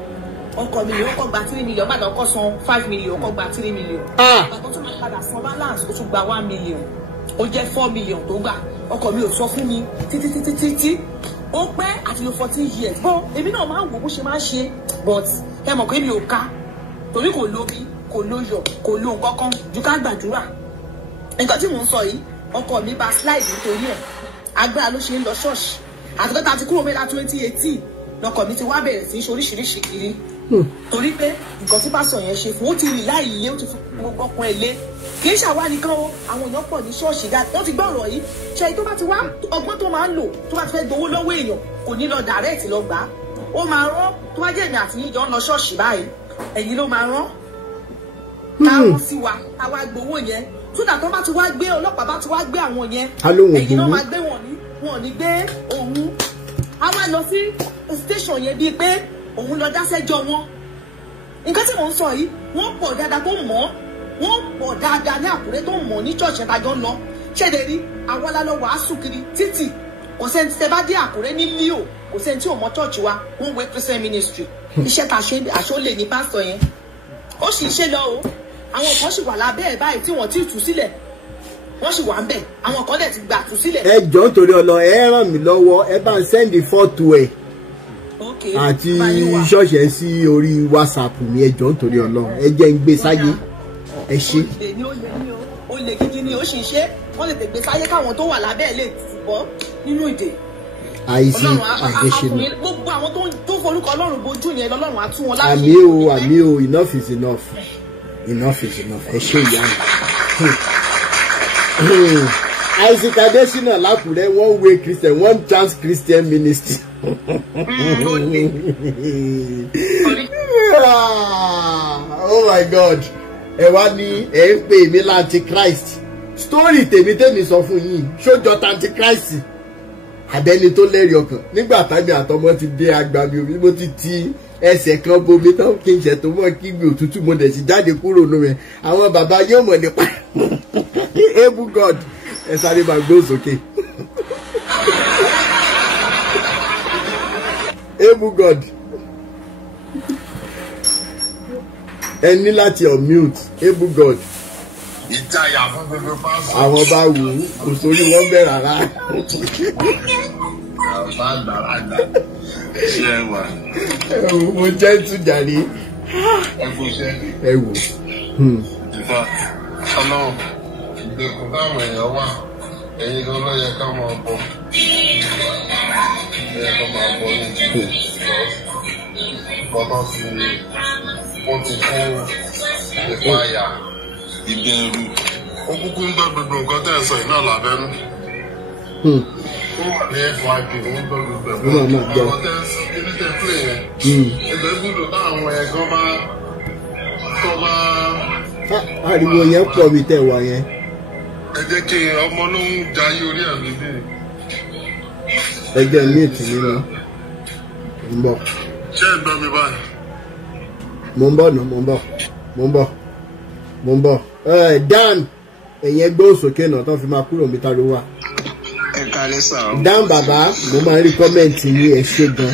ọkọ mi, ó kọ́ gba 3 million, bàtà ọkọ san 5 million, ó kọ́ gba 3 million. Bàtà tó máa padà san balance, ó tún gba 1 million. Ó jẹ́ 4 million tó gbà. Ọkọ mi ò sọ fún mi títí. Ó pẹ́ àti lo 14 years. Bọ́ èmi náà máa ń wò bó ṣe máa ń ṣe, but ẹ mọ̀ pé mi ò ká torí kò lóbi kò lóyọ̀ kò lo nǹkan kan ju ká gbàdúrà. Nǹkan tí mò ń sọ yìí ọkọ mi bá slide nítorí ẹ̀ agbára ló ṣe ń lọ ṣọ́ọ̀ṣì àtúntò tá a ti kúrò mẹ́la 2018 lọkọ mi ti wá bẹ̀rẹ̀ sí í ṣe oríṣiríṣi kiri torí pé nǹkan tí pásọ yẹn ṣe fún ó ti rìn láì yé ó ti fi gbogbo ọkùnrin ẹ̀ lé kì í ṣàwa nìkan o àwọn èèyàn pọ̀ ní ṣọ́ọ̀ṣì dá wọ́n ti gbọ́ ọ̀rọ̀ yìí ṣe tó bá ti wá ọgbọ́n tó máa ń lò tó bá ti fẹ́ gbowó lọ́wọ́ èèyàn kò ní lọ direct lọ gbà á ó máa rán tó bá jẹ́ èmi àti yín jọ ń lọ ṣọ́ọ̀ṣì báyìí ẹ̀yin ló máa rán káwọn sí wa àwa gbowó yẹn sódà tó bá ti wá gbé ọlọ́pàá bá ti wá gbé àwọn yẹn ẹ̀yin náà máa gbé wọn ní gbé òun á wá lọ sí station yẹn bíi pé òun lọ dáṣẹ́jọ́ wọn nǹkan tí mò ń sọ yìí wọ́n pọ̀ dáadáa tó mọ̀ wọ́n pọ̀ dáadáa ní Àkúrẹ́ tó mọ̀ ní church ẹ̀dájọ́ lọ ṣẹ̀dẹ̀ rí àwọn alálọ́ wàásù kiri títì kò sẹ́ni tí tẹ bá dé Àkúrẹ́ ní Leo kò sẹ́ni tí ò mọ̀ church wa One Way Christian Ministry iṣẹ́ ta ṣe àṣọlẹ̀ ní pásítọ̀ yẹn ó sì ṣe lọ o àwọn kan sì wà lábẹ́ ẹ̀ báyìí tí wọ́n ti tú sílẹ̀ wọ́n sì wà ń bẹ̀ àwọn kan dẹ̀ ti gbà tú sílẹ̀. Ẹ jọ̀ọ́ torí ọlọ ẹ ràn mí lọ́wọ́ ẹ bá ń sẹ́ndì fọ́tò ẹ̀ àti ṣọ́ọ̀ṣì ẹ̀ sí orí WhatsApp mi ẹ jọ̀ọ́ torí ọlọ ẹ jẹ́ ń gbé sáyé ẹ ṣe. ó lè gidi ni ó sì ṣe wọ́n lè tẹ̀gbẹ́ sáyé káwọn tó wà lábẹ́ ẹ̀ lè túbọ̀ nínú ìdè. àìsí àìdéṣe gbogbo àwọn tó forúkọ Ọlọ́run bojú yẹn lọ́lọ́run á tú wọn láti. àmì o enough is enough ẹ ṣe ìyá mi. Isaac Adesina l'Ákúrẹ́ One Way Christian One Chance Christian Ministry. Oh my God ẹ wá ní ẹ ń pè mí láti Christ story tèmi sọ fún yín ṣójọ tanti Christ àbẹ́ni tó lẹ́rìí ọkàn nígbà tábí àtọmọ ti dé agbami omi mo ti ẹsẹ̀ kan bomi tán kí n ṣe tó mọ́ kí gbé òtútù mo dẹ̀ sì jáde kúrò nù rẹ̀ àwọn bàbá yóò mọ̀ nípa able God ẹ sáré máa gbó sókè able God ẹ ní láti unmute able God ìjayà fún gbogbo pásọ. àwọn bá wù ú kò sórí wọn bẹ rárá. bá gbàràgbà ṣe wà. ẹ wò mo jẹ́ tùjàre. ẹ kò ṣe. ẹ wò. ìfà ọlọ́run ìgbèkùn táwọn èèyàn wà ẹ̀yin ló ló yẹ ká máa bọ̀ ẹ kó máa bọ̀ ní ìdílé bọ́tọ̀ sí wọ́n ti fún ìpayà ìbẹ̀rù ó kúkú ń gbọ́ gbogbo nǹkan tẹ́ ẹ sọ yìí náà lábẹ́nú. ó wà ní FYP ó ń gbọ́ gbogbo ẹ̀kọ́ àwọn tẹ́ ẹ sọ ilé tẹ́ pílẹ̀ yẹn ẹgbẹ́ gbúdọ̀ táwọn ẹ̀gbọ́n bá tó bá. ariwo yẹn pọ̀ mi tẹ̀ wá yẹn. ẹ jẹ́ kí ọmọ ló ń jayé orí ẹ̀mí bí. ẹgbẹ́ mi ètò mi lọ ń bọ̀. ṣé ẹ gbọ́ mi báyìí. mo ń bọ̀ nà mo ń bọ̀. Dan ẹ̀yẹn gbé òsòkè náà tó fi máa kúrò mi tá ló wà. ẹ kálẹ́ sà. Dan bàbá mo máa ń rí kọ́mẹ̀ntì yín ẹ ṣé gan.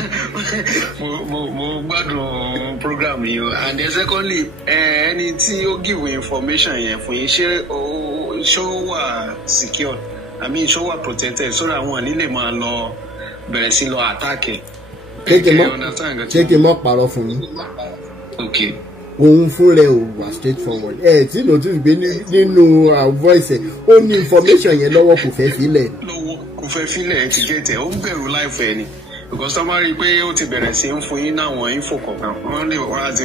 mo gbádùn program yìí o and then secondly ẹni tí ó give information yẹn fún yín ṣé ó wà secure I mean ṣó wà protected so that wọn nílé máa lọ bẹ̀rẹ̀ sí lọ attack ẹ̀. ṣé kí n mọ̀ parọ́ fún yín. Okay. Òun fún rẹ ò wà straight forward tí notice gbé nínú voice ẹ ó ní information yẹn lọ́wọ́ kò fẹ́ filẹ̀. kò fẹ́ filẹ̀ ẹ ti gẹ̀tẹ̀ ó ń bẹ̀rù láìfẹ́ ẹ ni because tọ́mọ rí i pé ó ti bẹ̀rẹ̀ sí ń fún yín náwọn info kọ̀ọ̀kan wọ́n lè wá sí.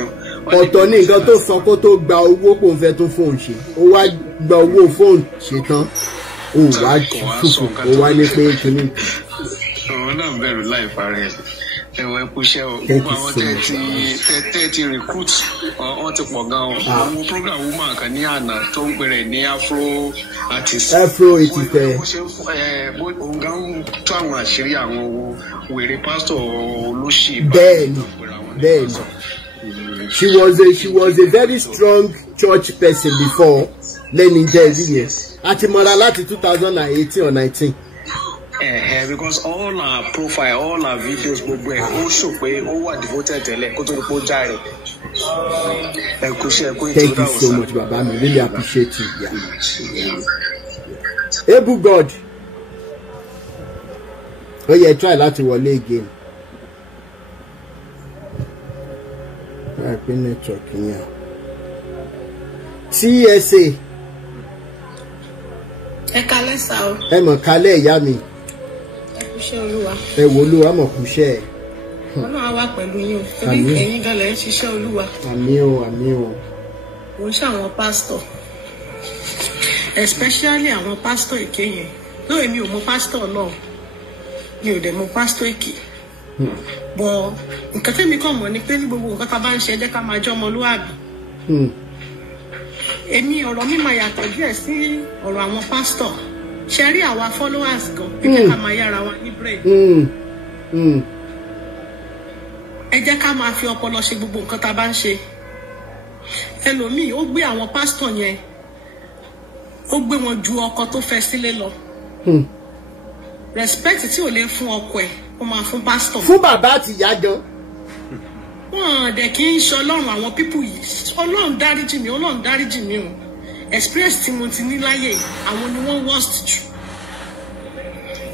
ọ̀tọ̀ ní nǹkan tó sọ kó tó gba owó kó n fẹ́ tó fóun ṣe ó wá gba owó fóun ṣe tán ó wá fùfù ó wá ní pé kíní. òun náà bẹ̀rù láìfẹ́ rẹ̀ ẹ̀wọ̀n ẹ̀kúṣẹ́ o gbogbo àwọn tẹ́ẹ̀tì recruit wọ́n ti pọ̀ gan-an àwọn program woman kan ní àná tó ń pèrè ní afro artist òun gan ń tó àwọn àṣírí àwọn wèrè pásítọ̀ olóṣì. bẹ́ẹ̀ni she was a very strong church person before lẹ́ni jẹ́ẹ̀dì yẹn àti mọ́ra láti 2018 or 19. Because all our profile, all our videos, gbogbo ẹ̀ ó show pé ó wà devoted tẹ́lẹ̀ kó tó ní kó járe. Thank you so much, Baba. I really appreciate you. Yeah. Able God. Oh yeah, try láti wọlé again. I've been network here. TSA. Ẹ kálẹ́ sá o. Ẹ mọ̀ kálẹ̀ ìyá mi. Iṣẹ́ Olúwa. Ẹ wo Olúwa mọ̀ kú iṣẹ́ ẹ̀. Ọlọ́run á wà pẹ̀lú yín o. Torí ẹ̀yin gan lẹ̀ ń ṣiṣẹ́ Olúwa. Àmín o, àmín o. Ó ń ṣe àwọn pásítọ̀. Especially àwọn pásítọ̀ èké yẹn. Lóò èmi ò mọ pásítọ̀ náà. Mi ò dẹ̀ mọ pásítọ̀ èké. Bọ̀ nǹkan tẹ́mi kàn mọ̀ ni pé ní gbogbo nǹkan tá a bá ń ṣe jẹ́ ká máa jẹ́ ọmọlúwàbí. Èmi ọ̀rọ̀ mi máa yàtọ̀ díẹ̀ sí ọ̀rọ̀ àwọn pásítọ̀. Ṣe rí àwa followers gan ẹ jẹ́ ká máa yára wa ní brain. Ẹ jẹ́ ká máa fi ọpọlọ ṣe gbogbo nǹkan tá a bá ń ṣe. Ẹlòmíì ó gbé àwọn pásítọ̀ yẹn ó gbé wọn ju ọkọ tó fẹ́ sílé lọ. Respect tí ò lè fún ọkọ ẹ̀ ó máa fún pásítọ̀. Fún bàbá àti ìyá gan. Wọ́n dẹ̀ kí ń ṣe ọlọ́run àwọn pípù yìí. Ọlọ́run dáríjì mí o. Experience tí mo ti ní láyé àwọn ni wọ́n worst jù.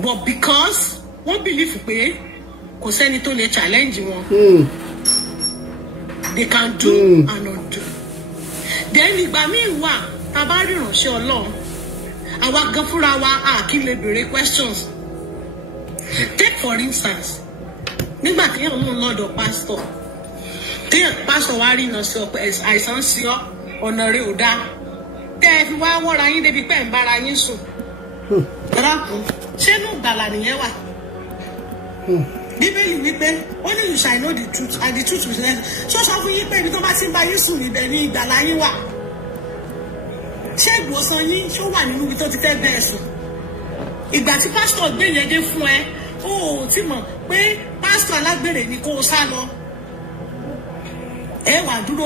But because wọ́n believe pé kò sẹ́ni tó lè challenge wọn. They can do and undo. Then ìgbà míì wà tá a bá rí ìránṣẹ́ Ọlọ́run àwa gan fúnra wa a kì í lè béèrè questions. Take for instance nígbà tí èèyàn mú un lọ́dọ̀ pastor tí pastor wá rí iná sí ọ pé àìsàn sí ọ ọ̀nà rẹ̀ ò dáa tẹ́ ẹ fi wá wọ́ra yín débi pẹ́ ń bára yín sùn. Rákùn ṣé inú ìgbàlà nìyẹn wà? Bíbélì wípé ó ní you shall know the truth and the truth will set you free. Ṣó sọ fún yín pé ibi tó bá ti ń bá yín sùn níbẹ̀ ní ìgbàlà yín wà? Ṣé ìgbọ̀nsán yín ṣó wà nínú ibi tó ti fẹ́ bẹ́ẹ̀ sùn? Ìgbà tí pásítọ̀ gbé yẹn dé fún ẹ ó ti mọ̀ pé pásítọ̀ alágbèrè ni kó o sá lọ. Ẹ wà dúró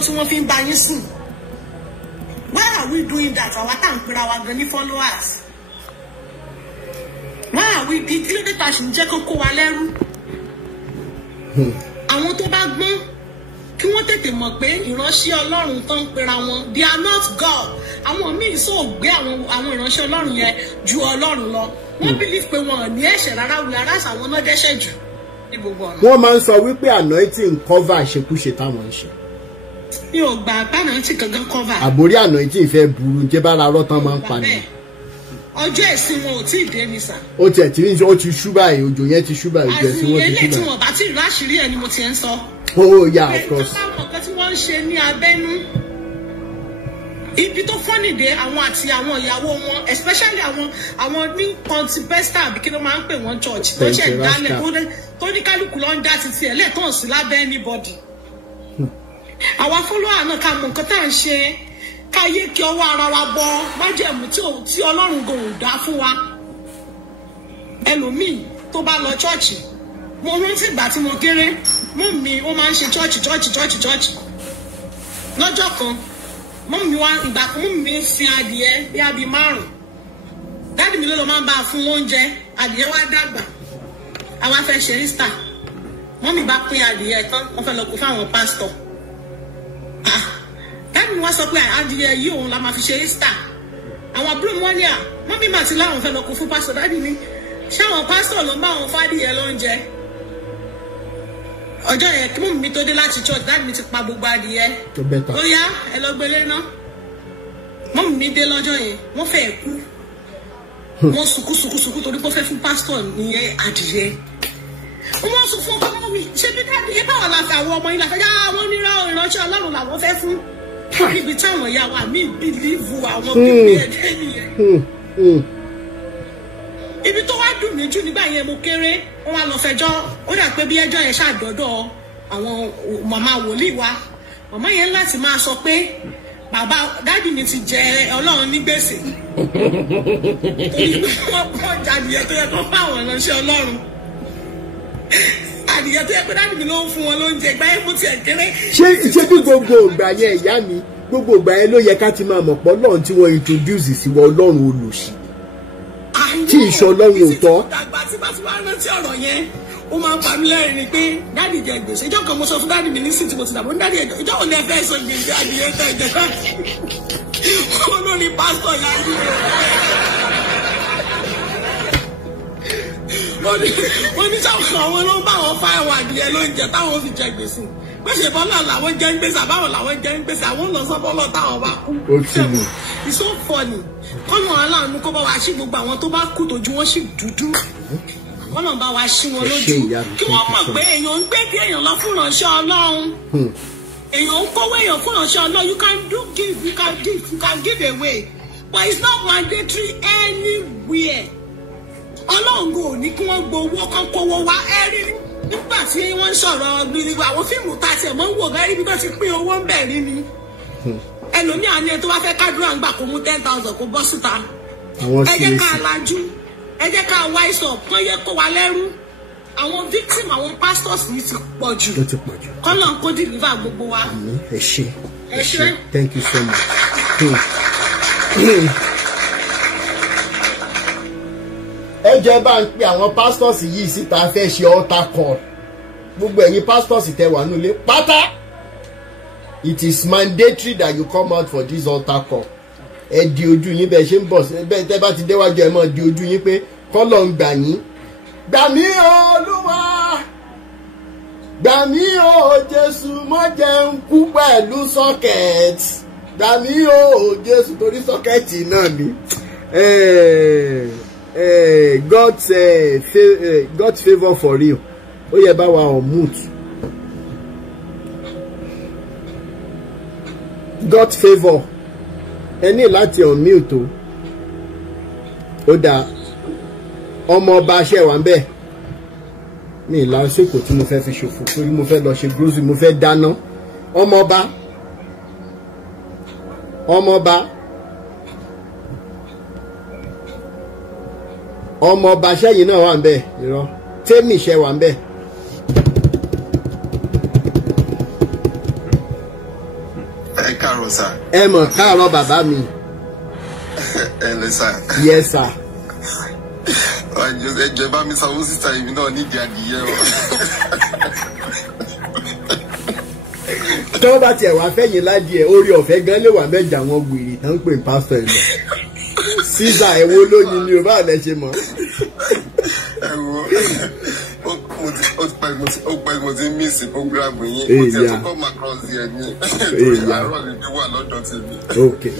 tí wọ́n fi ń bá yín sùn. Why are we doing that? Àwa tá à ń pera wa gan ní followers. Why are we kí ló dé ta sì ń jẹ́ kó kó wa lẹ́rú? Àwọn tó bá gbọ́n kí wọ́n tètè mọ̀ pé ìránṣẹ́ Ọlọ́run tó ń pera wọn they are not God. Àwọn míì sọ gbé àwọn ìránṣẹ́ Ọlọ́run yẹn ju Ọlọ́run lọ. Wọ́n believe pé wọn ò ní ẹ̀ṣẹ̀ rárá wí ara àwọn náà dẹ́ṣẹ̀ jù ní gbogbo ọ̀nà. Wọ́n máa ń sọ wípé anointing cover àṣekúṣe táwọn ń ṣe. Mi ò gbà pé anointing gangan cover. Àbórí anointing fẹ́ burú jẹ́ bá ara rọ́tán máa ń pa ni. Ọjọ́ ẹ̀sìn wọn ò tí ì dé ní sà. Ó tiẹ̀ tí ó ti ṣú báyìí òjò yẹn ti ṣú báyìí ojú ẹ̀sìn wọn ti ṣú báyìí. Àti ilé tí wọn bá ti rí àṣírí ẹ̀ ni mo ti ń sọ. Oh yeah, of course. Àwọn nǹkan tí wọ́n ń ṣe ní abẹ́nú. Ibi tó fọ́nì dé àwọn àti àwọn ìyàwó wọn especially àwọn ní Pentecostal àbí kí ló máa ń pè wọ́n church. Wọ́n ṣẹ̀ dálẹ̀ tó ní kálukú ló ń dá títí ẹ̀ lẹ́ẹ̀tàn sí lábẹ́ anybody. Àwa follower náà ká mọ nǹkan tá à ń ṣe káyé kí ọwọ́ ara wa bọ májẹ̀mú tí Ọlọ́run gò dá fún wa. Ẹlòmíì tó bá lọ chọ́ọ̀chì mo rántí ìgbà tí mo kéré mọ́ mi ó máa ń ṣe chọ́ọ̀chì. Lọ́jọ́ kan mọ́ mi wá ìgbà kan mọ́ mi fi adìẹ bí abi 5. Dáàdì mi ló máa ń bá a fún oúnjẹ adìẹ wá dàgbà àwa fẹ́ ṣe Easter mọ́ mi bá pín adìẹ tán wọ́n fẹ́ lọ kó fáwọn pásítọ̀. Dáàdì mi wá sọ pé adìẹ yìí òun la máa fi ṣe Easter. Àwọn àbúrò mi wọ́n ní mọ́ mi màtí láwọn fẹ́ lọ kó fún pásítọ̀. Dáàdì mi ṣé àwọn pásítọ̀ ló ń bá àwọn fádìẹ lóúnjẹ? Ọjọ́ yẹn kí mú mi tó dé láti church dáàdì mi ti pa gbogbo adìẹ. Ó yá ẹ lọ gbélé ná. Mọ́ mi dé lọ́jọ́ yẹn wọ́n fẹ́ kú. Wọ́n sunkún torí pé ó fẹ́ fún pásítọ̀ nìyẹn adìẹ. Wọ́n sọ fún ọkọ mi ṣé bí dáàdì yẹn báwọn la fẹ́ àwọn ọmọ yìí la fẹ́ yá àwọn onírọ̀ ìránṣẹ́ Ọlọ́run làwọn fẹ́ fún. Ibi táwọn ìyá wa mi bìlíìfù àwọn bíbí ẹ̀dẹ́ nìyẹn. ibi tó wá dùn mí jù nígbà yẹn mo kéré wọ́n wá lọ fẹjọ́ ó dà pé bí ẹjọ́ yẹn ṣàdọ́dọ̀ àwọn màmá wòlíì wa màmá yẹn láti máa sọ pé bàbá dáàdì mi ti jẹ Ọlọ́run ní gbèsè torí wọ́n pọ̀ jàdìyẹ tó yẹ kó bá àwọn ìránṣẹ́ Ọlọ́run àdìyẹ tó yẹ pé dáàdì mi ló ń fún wọn lóúnjẹ ìgbà yẹn mo tiẹ̀ kéré. ṣé bí gbogbo ìgbà yẹn ìyá mi gbogbo ìgbà yẹn ló yẹ ká ti máa mọ̀ pọ̀ Ọlọ́run tí wọ́n introduce sí wa Ọlọ́run olùṣí tí ìṣọ́ Ọlọ́run ò tọ́. àgbà tí bá ti wá rántí ọ̀rọ̀ yẹn ó máa ń pa mí lẹ́rìn pé dáàdì jẹ gbèsè ìjọ kan mo sọ fún dáàdì mi ní síìtì mo ti dàbọ̀ ní dáàdì ẹ̀jọ̀ ìjọ òun ẹ fẹ́ sọ gbèsè adìyẹ tẹ ẹ̀jẹ̀ káàkiri wọn ló ní pásítọ̀ yára wọ́n ní sáwọn àwọn ló ń bá wọn fa ẹwà adìyẹ lóúnjẹ táwọn fi jẹ gbèsè gbèsè bọ́lá làwọn jẹ́ ń gbèsè àbáwọn làwọn jẹ́ ń gbèsè àwọn lọ sọ́bọ́lọ́ táwọn bá kú. It's so funny kọ́nà aláàánú kó bá wa ṣí gbogbo àwọn tó bá kú tójú wọn sì dúdú kọ́nà bá wa ṣí wọn lójú kí wọ́n mọ̀ pé èèyàn ń gbé dé èèyàn lọ fún ìránṣẹ́ Ọlọ́run èèyàn ń kówó èèyàn fún ìránṣẹ́ Ọlọ́run you can give away but it's not mandatory anywhere. Ọlọ́run kò ní kí wọ́n gbowó kan kówó wá ẹ́rí nígbà tí wọ́n ń sọ̀rọ̀ gbìlìgbà àwọn fíìmù tá a tiẹ̀ mọ́ ń wò gárí bí wọ́n ti pín owó ń bẹ̀ rí ni ẹlòmíà ni ẹ tó bá fẹ́ kádùrà ń gbà kó mú 10,000 kó bọ́ síta ẹ jẹ́ ká lajú ẹ jẹ́ ká wise up kán yẹ kó wa lẹ́rú àwọn victim àwọn pastors yìí ti pọ̀ jù kọ́nà kó deliver gbogbo wa. ẹ ṣé thank you so much. ẹ jẹ́ bá ń pe àwọn pastors yìí síta fẹ́ ṣe altar call gbogbo ẹ̀yin pastors tẹ wà nílé pátá it is mandatory that you come out for this altar call ẹ di ojú yín bẹ́ẹ̀ ṣe ń bọ̀ bẹ́ẹ̀ tẹ́ bá ti déwájú ẹ mọ̀ di ojú yín pé kọ́lọ̀ ń gbà yín gbà mí Olúwa gbà mí o Jésù má jẹ́ n kú pẹ̀lú socket gbà mí o Jésù torí socket náà ni. God's favor for you. Ó yẹ bá wa on mute. God's favor. Ẹ ní láti on mute o. Ó dáa. Ọmọ ọba aṣẹ́ wa ń bẹ̀. Mi ìlà ṣèkò tí mo fẹ́ fi ṣòfò torí mo fẹ́ lọ ṣe grocery mo fẹ́ dáná. Ọmọ ọba. Ọmọ ọba ṣẹ́yìn náà wà ń bẹ̀ irọ́ tẹ́mì ṣẹ́ wà ń bẹ̀. Ẹ káàárọ̀ sà. Ẹ mọ̀ káàárọ̀ bàbá mi. Ẹ lẹ sà. Yes sir. Ẹjọ́ bá mi sanwó síta èmi náà nídìí adìyẹ o. Tọ́ bá tiẹ̀ wá fẹ́yìn ládìẹ orí ọ̀fẹ́ gan lè wà mẹ́jà wọn wèrè tán ń pè ní pásítọ̀ ẹ̀ lọ. Caesar ẹ wo lóyin ni o bá lẹ ṣe mọ̀. Ẹ wo ó pẹ́ mo ti miss program yín mo ti ẹ̀ tó come across yẹn ní àárọ̀ mi tó wà lọ́dọ̀ ti mi. Okay.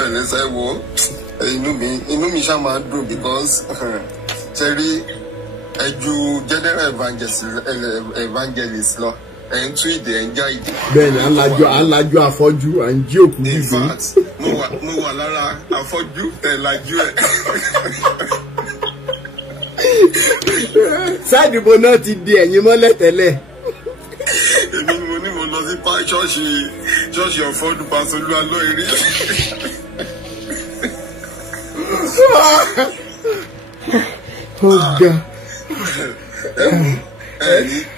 Ẹ lẹ sẹ́ wo inú mi ṣá máa dùn because ṣe rí ẹjú general evangelist lọ ẹ̀ ń tún ìdè ẹ̀ ń já ìdè. Bẹ́ẹ̀ni à ń lajú afọ́jú à ń jí òkú in dìde. fact mo wà lára afọ́jú ẹ̀ lajú ẹ̀. Sádìbò náà ti di ẹ̀yìn mọ́lẹ̀ tẹ́lẹ̀. Èmi ni mo ní mo lọ sí ṣọ́ọ̀ṣì ọ̀fọ́dún pàṣẹ Olualo eré.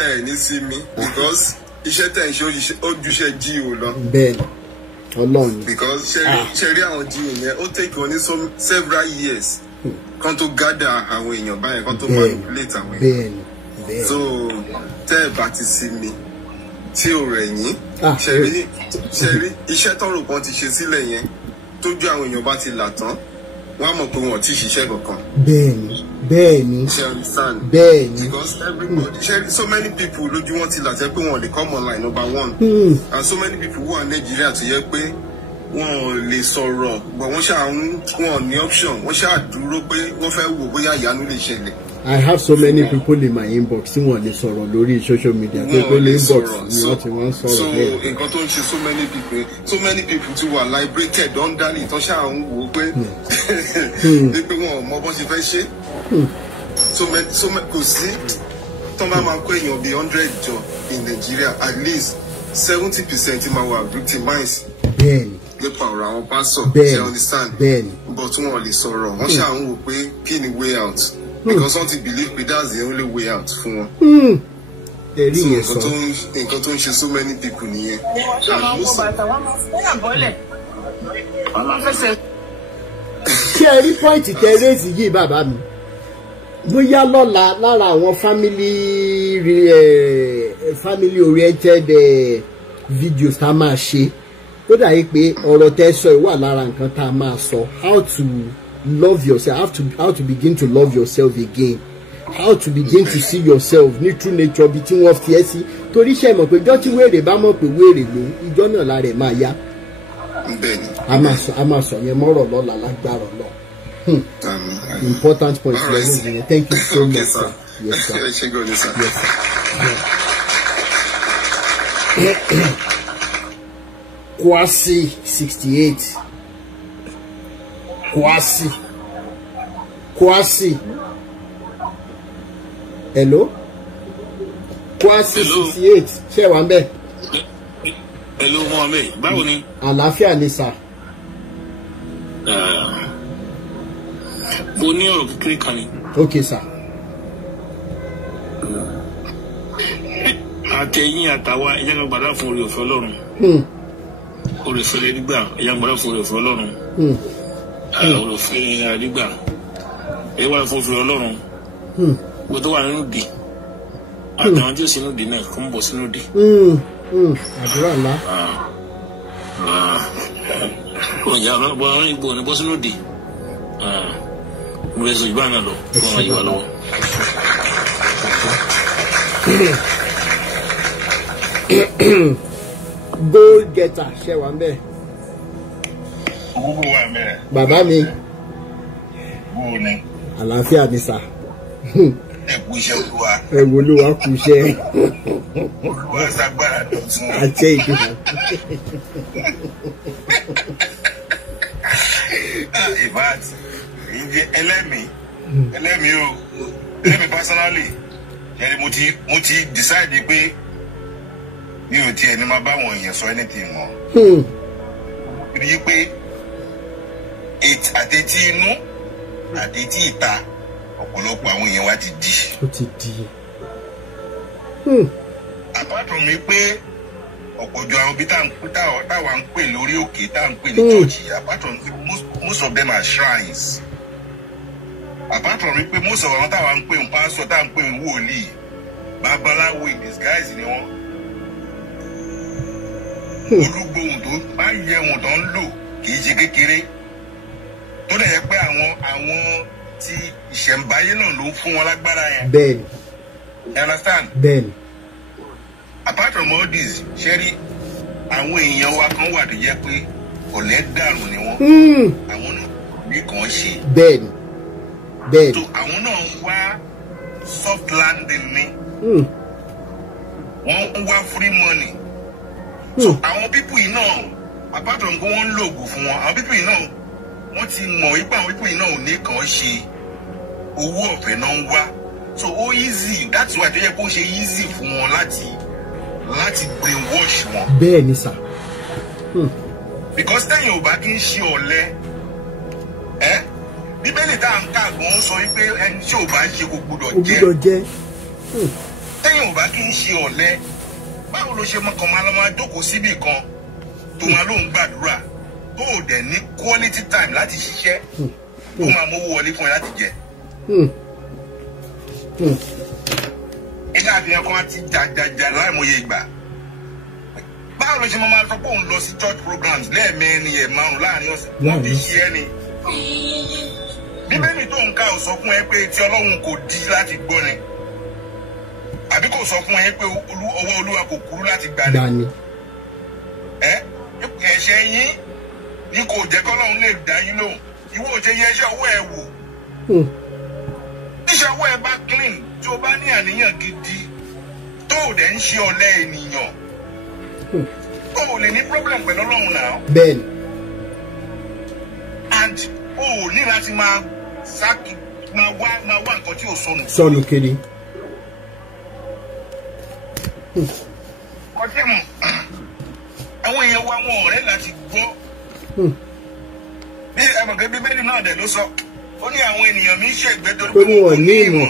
Ẹ ní sí mi because iṣẹ́ tẹ̀ ń ṣe ojúṣe GO lọ. Bẹ́ẹ̀ni Ọlọ́run. Because ṣe rí àwọn GO yẹn ó take on several years kan tó gather àwọn èèyàn báyẹn kan tó manipulate àwọn èèyàn. Bẹ́ẹ̀ni. So tẹ́ ẹ bá ti sí mi tí ò rẹ̀ yín ṣe rí iṣẹ́ tọ́rọ̀ kan ti ṣe sílẹ̀ yẹn tójú àwọn èèyàn bá ti là tán wọ́n á mọ̀ pé wọn ò tí ì ṣiṣẹ́ kankan. Bẹ́ẹ̀ni. Ṣe understand? Bẹ́ẹ̀ni. Because everybody so many people lójú wọn ti là jẹ́ pé wọn ò lè come online number one. And so many people who are Nigeria tó yẹ pé wọn ò lè sọ̀rọ̀ but wọ́n ṣáà wọn ní option wọ́n ṣáà dúró pé wọ́n fẹ́ wò bóyá ìyanu lè ṣẹlẹ̀. I have so many people in my inbox tí wọ́n lè sọ̀rọ̀ lórí social media tó tó lè inbox ni wọ́n ti wọ́n sọ̀rọ̀ bẹ́ẹ̀. So nǹkan tó ń ṣe so many people tí wà liberated under it tó ṣáà ń wò ó pé pé wọn mọ bọ́n ṣe fẹ́ ṣe kò sí tó máa kó èèyàn bíi 100 jọ in Nigeria at least 70% máa wà victimized. Bẹ́ẹ̀ni. Nípa ọ̀rọ̀ àwọn pásọ̀ ṣe understand. Bẹ́ẹ̀ni. But wọn lè sọ̀rọ̀ wọ́n ṣáà ń wò pé kí ni way out because wọ́n ti believe pé that's the only way out fún wọn. Ẹ̀rí yẹn sọ. Nǹkan tó ń ṣe so many people nìyẹn. Ṣé ẹ rí pọ́ìntì tẹ réèsì yìí bàbá mi? Bóyá lọ́la lára àwọn family oriented videos tá a máa ṣe ó dàbí pé ọ̀rọ̀ tẹ́ sọ ìwà lára nǹkan tá a máa sọ how to love yourself, how to begin to love yourself again, how to begin to see yourself ní true nature bí tí wọ́n fi ẹ́ sí torí ṣe mọ̀ pé ìjọ́ tí wèrè bá mọ̀ pé wèrè ló ìjọ́ náà lára ẹ̀ máa yá. A máa sọ yẹn mọ́rọ̀ lọ́la lágbára lọ. Important point. Thank you so much, sir. Yes, sir. Yes, sir. Kwasi 68. Kwasi. Hello. Kwasi 68. Ṣé wà ńbẹ̀? Hello, Mohammed. Báwo ni? Àlàáfíà ni sà. Mo ní ọ̀rọ̀ kékeré kan ni. Okay, sir. Àtẹ̀yìn àtàwa ẹ̀yà kan gbàdá fún oore ọ̀fẹ́ Ọlọ́run. Oore ọ̀fẹ́ lẹ́dígbà ẹ̀yà gbàdá fún oore ọ̀fẹ́ Ọlọ́run. Oore ọ̀fẹ́ lẹ́dígbà ẹ̀yà gbàdá fún oore Ọlọ́run. Gbogbo tó wà nínú dì. Àtàwọn tí ó sínú dì náà kò ń bọ̀ sínú dì. Àdúrà ńlá. Ọ̀yà ọlọ́run ìgbò ní bọ́ sínú dì. Mo lè sọ ìgbà náà lọ fún àwọn àyíwá lọ́wọ́. Goal getter ṣe wà ńbẹ̀. Gbogbo wà ńbẹ̀. Bàbá mi. Gbogbo ni. Àlàáfíà ni sà. Ẹ kú iṣẹ́ Olúwa. Ẹ wo Olúwa kú iṣẹ́. Olúwa ṣàgbára dọ̀tun. Àjẹ ìdúró. Ìbáàt ìjẹ ẹlẹ́mìí o ẹlẹ́mìí personally yẹni mo ti decide pé mi ò tiẹ̀ ní máa bá àwọn èèyàn sọ anything mọ́. Rí i pé àtẹ̀tí inú àtẹ̀tí ìta ọ̀pọ̀lọpọ̀ àwọn èèyàn wa ti di. Ó ti di. Apart from mi pé ọ̀pọ̀jọ àwọn bí táwa ń pè lórí òkè tá à ń pè ní church apart from most of them are shrines. Apart from pé most of àwọn táwa ń pè ń pastor tá à ń pè ń wòlíì babaláwo in disguise ni wọ́n. Olúgbòhùn tó bá yẹ wọn tó ń lò kì í ṣe kékeré tó dẹ̀ yẹ pé àwọn tí ìṣẹ̀ǹbáyé náà ló ń fún wọn lágbára yẹn. Bẹ́ẹ̀ni. You understand? Bẹ́ẹ̀ni. Apart from all this ṣẹ́rí àwọn èèyàn wa kan wà tó jẹ́ pé ọ̀lẹ́ dànù ni wọ́n. Àwọn náà bí kan ṣe. Bẹ́ẹ̀ni. Bẹ́ẹ̀ni. So àwọn náà ń wá soft landing ni. Wọ́n ń wá free money. So àwọn pípù yìí náà apart from pé wọ́n ń lo oògùn fún wọn àwọn pípù yìí náà wọ́n ti mọ̀ wípé àwọn pípù yìí náà ò ní kàn ṣe owó ọ̀fẹ́ náà ń wá. So ó easy that's why tó yẹ kó ṣe easy fún wọn láti brainwash wọn. Bẹ́ẹ̀ni sà. Because tẹ́yìn ò bá kí ń ṣe ọ̀lẹ bíbélì tá à ń kà gan sọ wípé ẹni tí ò bá ṣe kò gbúdọ̀ jẹ. Tẹ́yìn ò bá kí ń ṣe ọ̀lẹ báwo ló ṣe mọ̀kàn máa lọ máa jókòó síbì kan tó máa lóun gbàdúrà tó ò dẹ̀ ní quality time láti ṣiṣẹ́ tó máa mówó wọlé fún ẹ láti jẹ. Ilé àfihàn kan ti jàjàjà láìmọye ìgbà. Báwo ló ṣe máa sọ pé òun lọ sí church programs lẹ́ẹ̀mẹ́rin márùn-ún láàrin ọ̀sẹ̀ wọ́n fi ṣe ẹ́ ni. Bíbélì tó ń ká ò sọ fún ẹ pé tí Ọlọ́run kò di láti gbọ́ ni. Àbí kò sọ fún ẹ pé ọwọ́ Olúwa kò kúrú láti gbani. Ẹ̀ṣẹ̀ yín ni kò jẹ́ k'Ọlọ́run lè dá yín lóhùn. Ìwọ ò ṣe yẹ iṣẹ́ ọwọ́ ẹ wò. Iṣẹ́ ọwọ́ ẹ bá clean tí o bá ní àníyàn gidi tó o dẹ̀ ń ṣe ọ̀lẹ ènìyàn. O ò lè ní problem pẹ̀lú Ọlọ́run náà. Bẹ́ẹ̀ni. And ó ní láti máa sáàkì máa wá nǹkan tí ò sọnù. Sọnù kiri. Ọtí mu àwọn èèyàn wa wọn ọ̀rẹ́ láti gbọ́. Bí ẹ̀mọ̀gẹ́ Bíbélì náà dẹ̀ ló sọ, ó ní àwọn ènìyàn mi ń ṣègbè torí pé wọn ò ní ìmọ̀.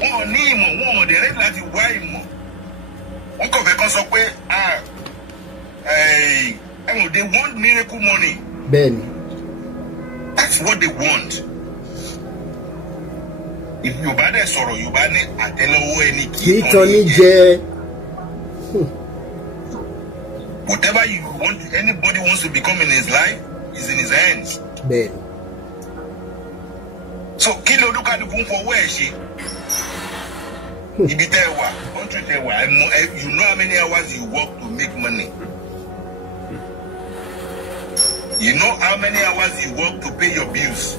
Wọn ò ní ìmọ̀, wọn ò dẹ̀ rẹ́ láti wá ìmọ̀. Wọ́n kàn fẹ́ kán sọ pé they want miracle money. Bẹ́ẹ̀ni. That's what they want. If Yorùbá dẹ̀ sọ̀rọ̀, Yorùbá ní àtẹ́lẹwọ́ ẹni kì í tán ní jẹ. Whatever you want, anybody wants to become in his life is in his hands. Bẹ́ẹ̀ni. So kí ló olúkálùkù ń fọwọ́ ẹ̀ ṣe? Ibi tẹ́ ẹ wà, country tẹ́ ẹ wà, you know how many hours you work to make money. You know how many hours you work to pay your bills.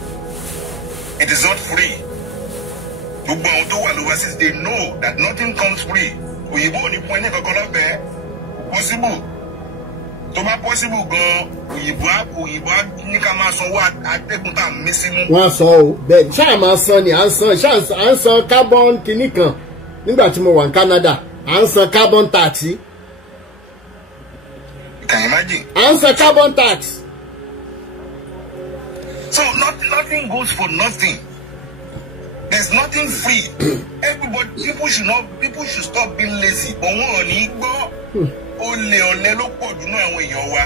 It is not free. Gbogbo àwọn tó wà overseas, they know that nothing comes free. Òyìnbó ò ní fún ẹni kankan lọ́fẹ̀ẹ́. Possible. Tó bá possible gan, òyìnbó ní ká máa sanwó atẹ́gùn tá à ń mí sínú. Wọ́n á san o, bẹ́ẹ̀ ṣáà máa san ni, à ń san carbon kìíní kan nígbà tí mo wà ní Canada, à ń san carbon tax. You can imagine. À ń san carbon tax. So nothing goes for nothing. There's nothing free. Everybody, people should stop being lazy. But wọ́n ò ní gbọ́. Olè ló pọ̀ jù náà àwọn èèyàn wa.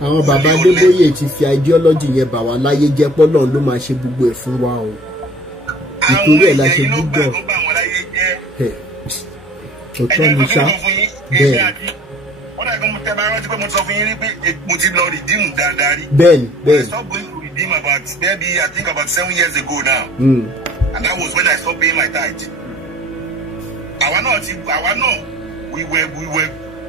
Àwọn bàbá Adébóyè ti fi ideology yẹn bà wá láyé jẹ́ pọ́lọ́ ló máa ṣe gbogbo ẹ̀ fún wa o. Ìtorí ẹ̀ la ṣe gbúdọ̀. Òtọ́ ni ṣá. Bẹ́ẹ̀. Wọ́n dàgbọ́n mo tẹ́ bá rántí pé mo sọ fún yín rí pé mo ti lọ redeem dáadáa rí. Bẹ́ẹ̀ni. I stopped going to redeem about 7 years ago now. And that was when I stopped paying my tithe.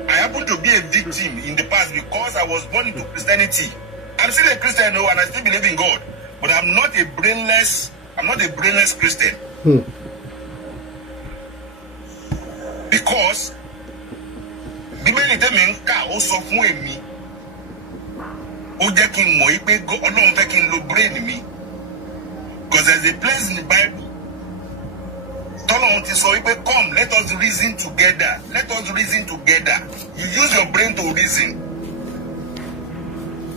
I happened to be a victim in the past because I was born into Christianity. I'm still a Christian though, and I still believe in God. But I'm not a brainless Christian. Because Bíbélì tẹ́mi ń kà ó sọ fún èmi. Ó jẹ́ kí n mọ̀ yí pé Ọlọ́run fẹ́ kí n lo brain mi. Because there's a place in the Bible. Tọ́lọ́run ti sọ wípé come, let us reason together. Let us reason together. You use your brain to reason.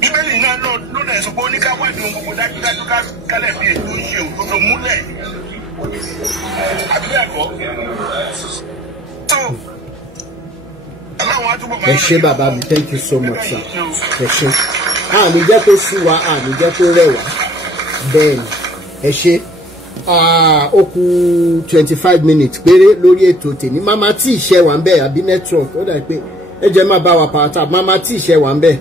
Bíbélì náà ló dẹ̀ sọ pé ó ní ká wádìí ohun gbogbo dájúdájú kálẹ̀ bí ètò ìṣe òdodo múlẹ̀. Àbí bẹ́ẹ̀ kọ́? So, ẹ ṣé bàbá mi, thank you so much sir. Ẹ ṣé. Àní jẹ́ kó sú wa, àní jẹ́ kó rẹ̀ wá. Bẹ́ẹ̀ni, ẹ ṣé. Ó kù 25 minutes péré lórí ètò tèmi. Mama tí ìṣe wà ń bẹ̀ àbí network ó dà pé ẹ jẹ́ má bá wa pàtàkì. Mama tí ìṣe wà ń bẹ̀.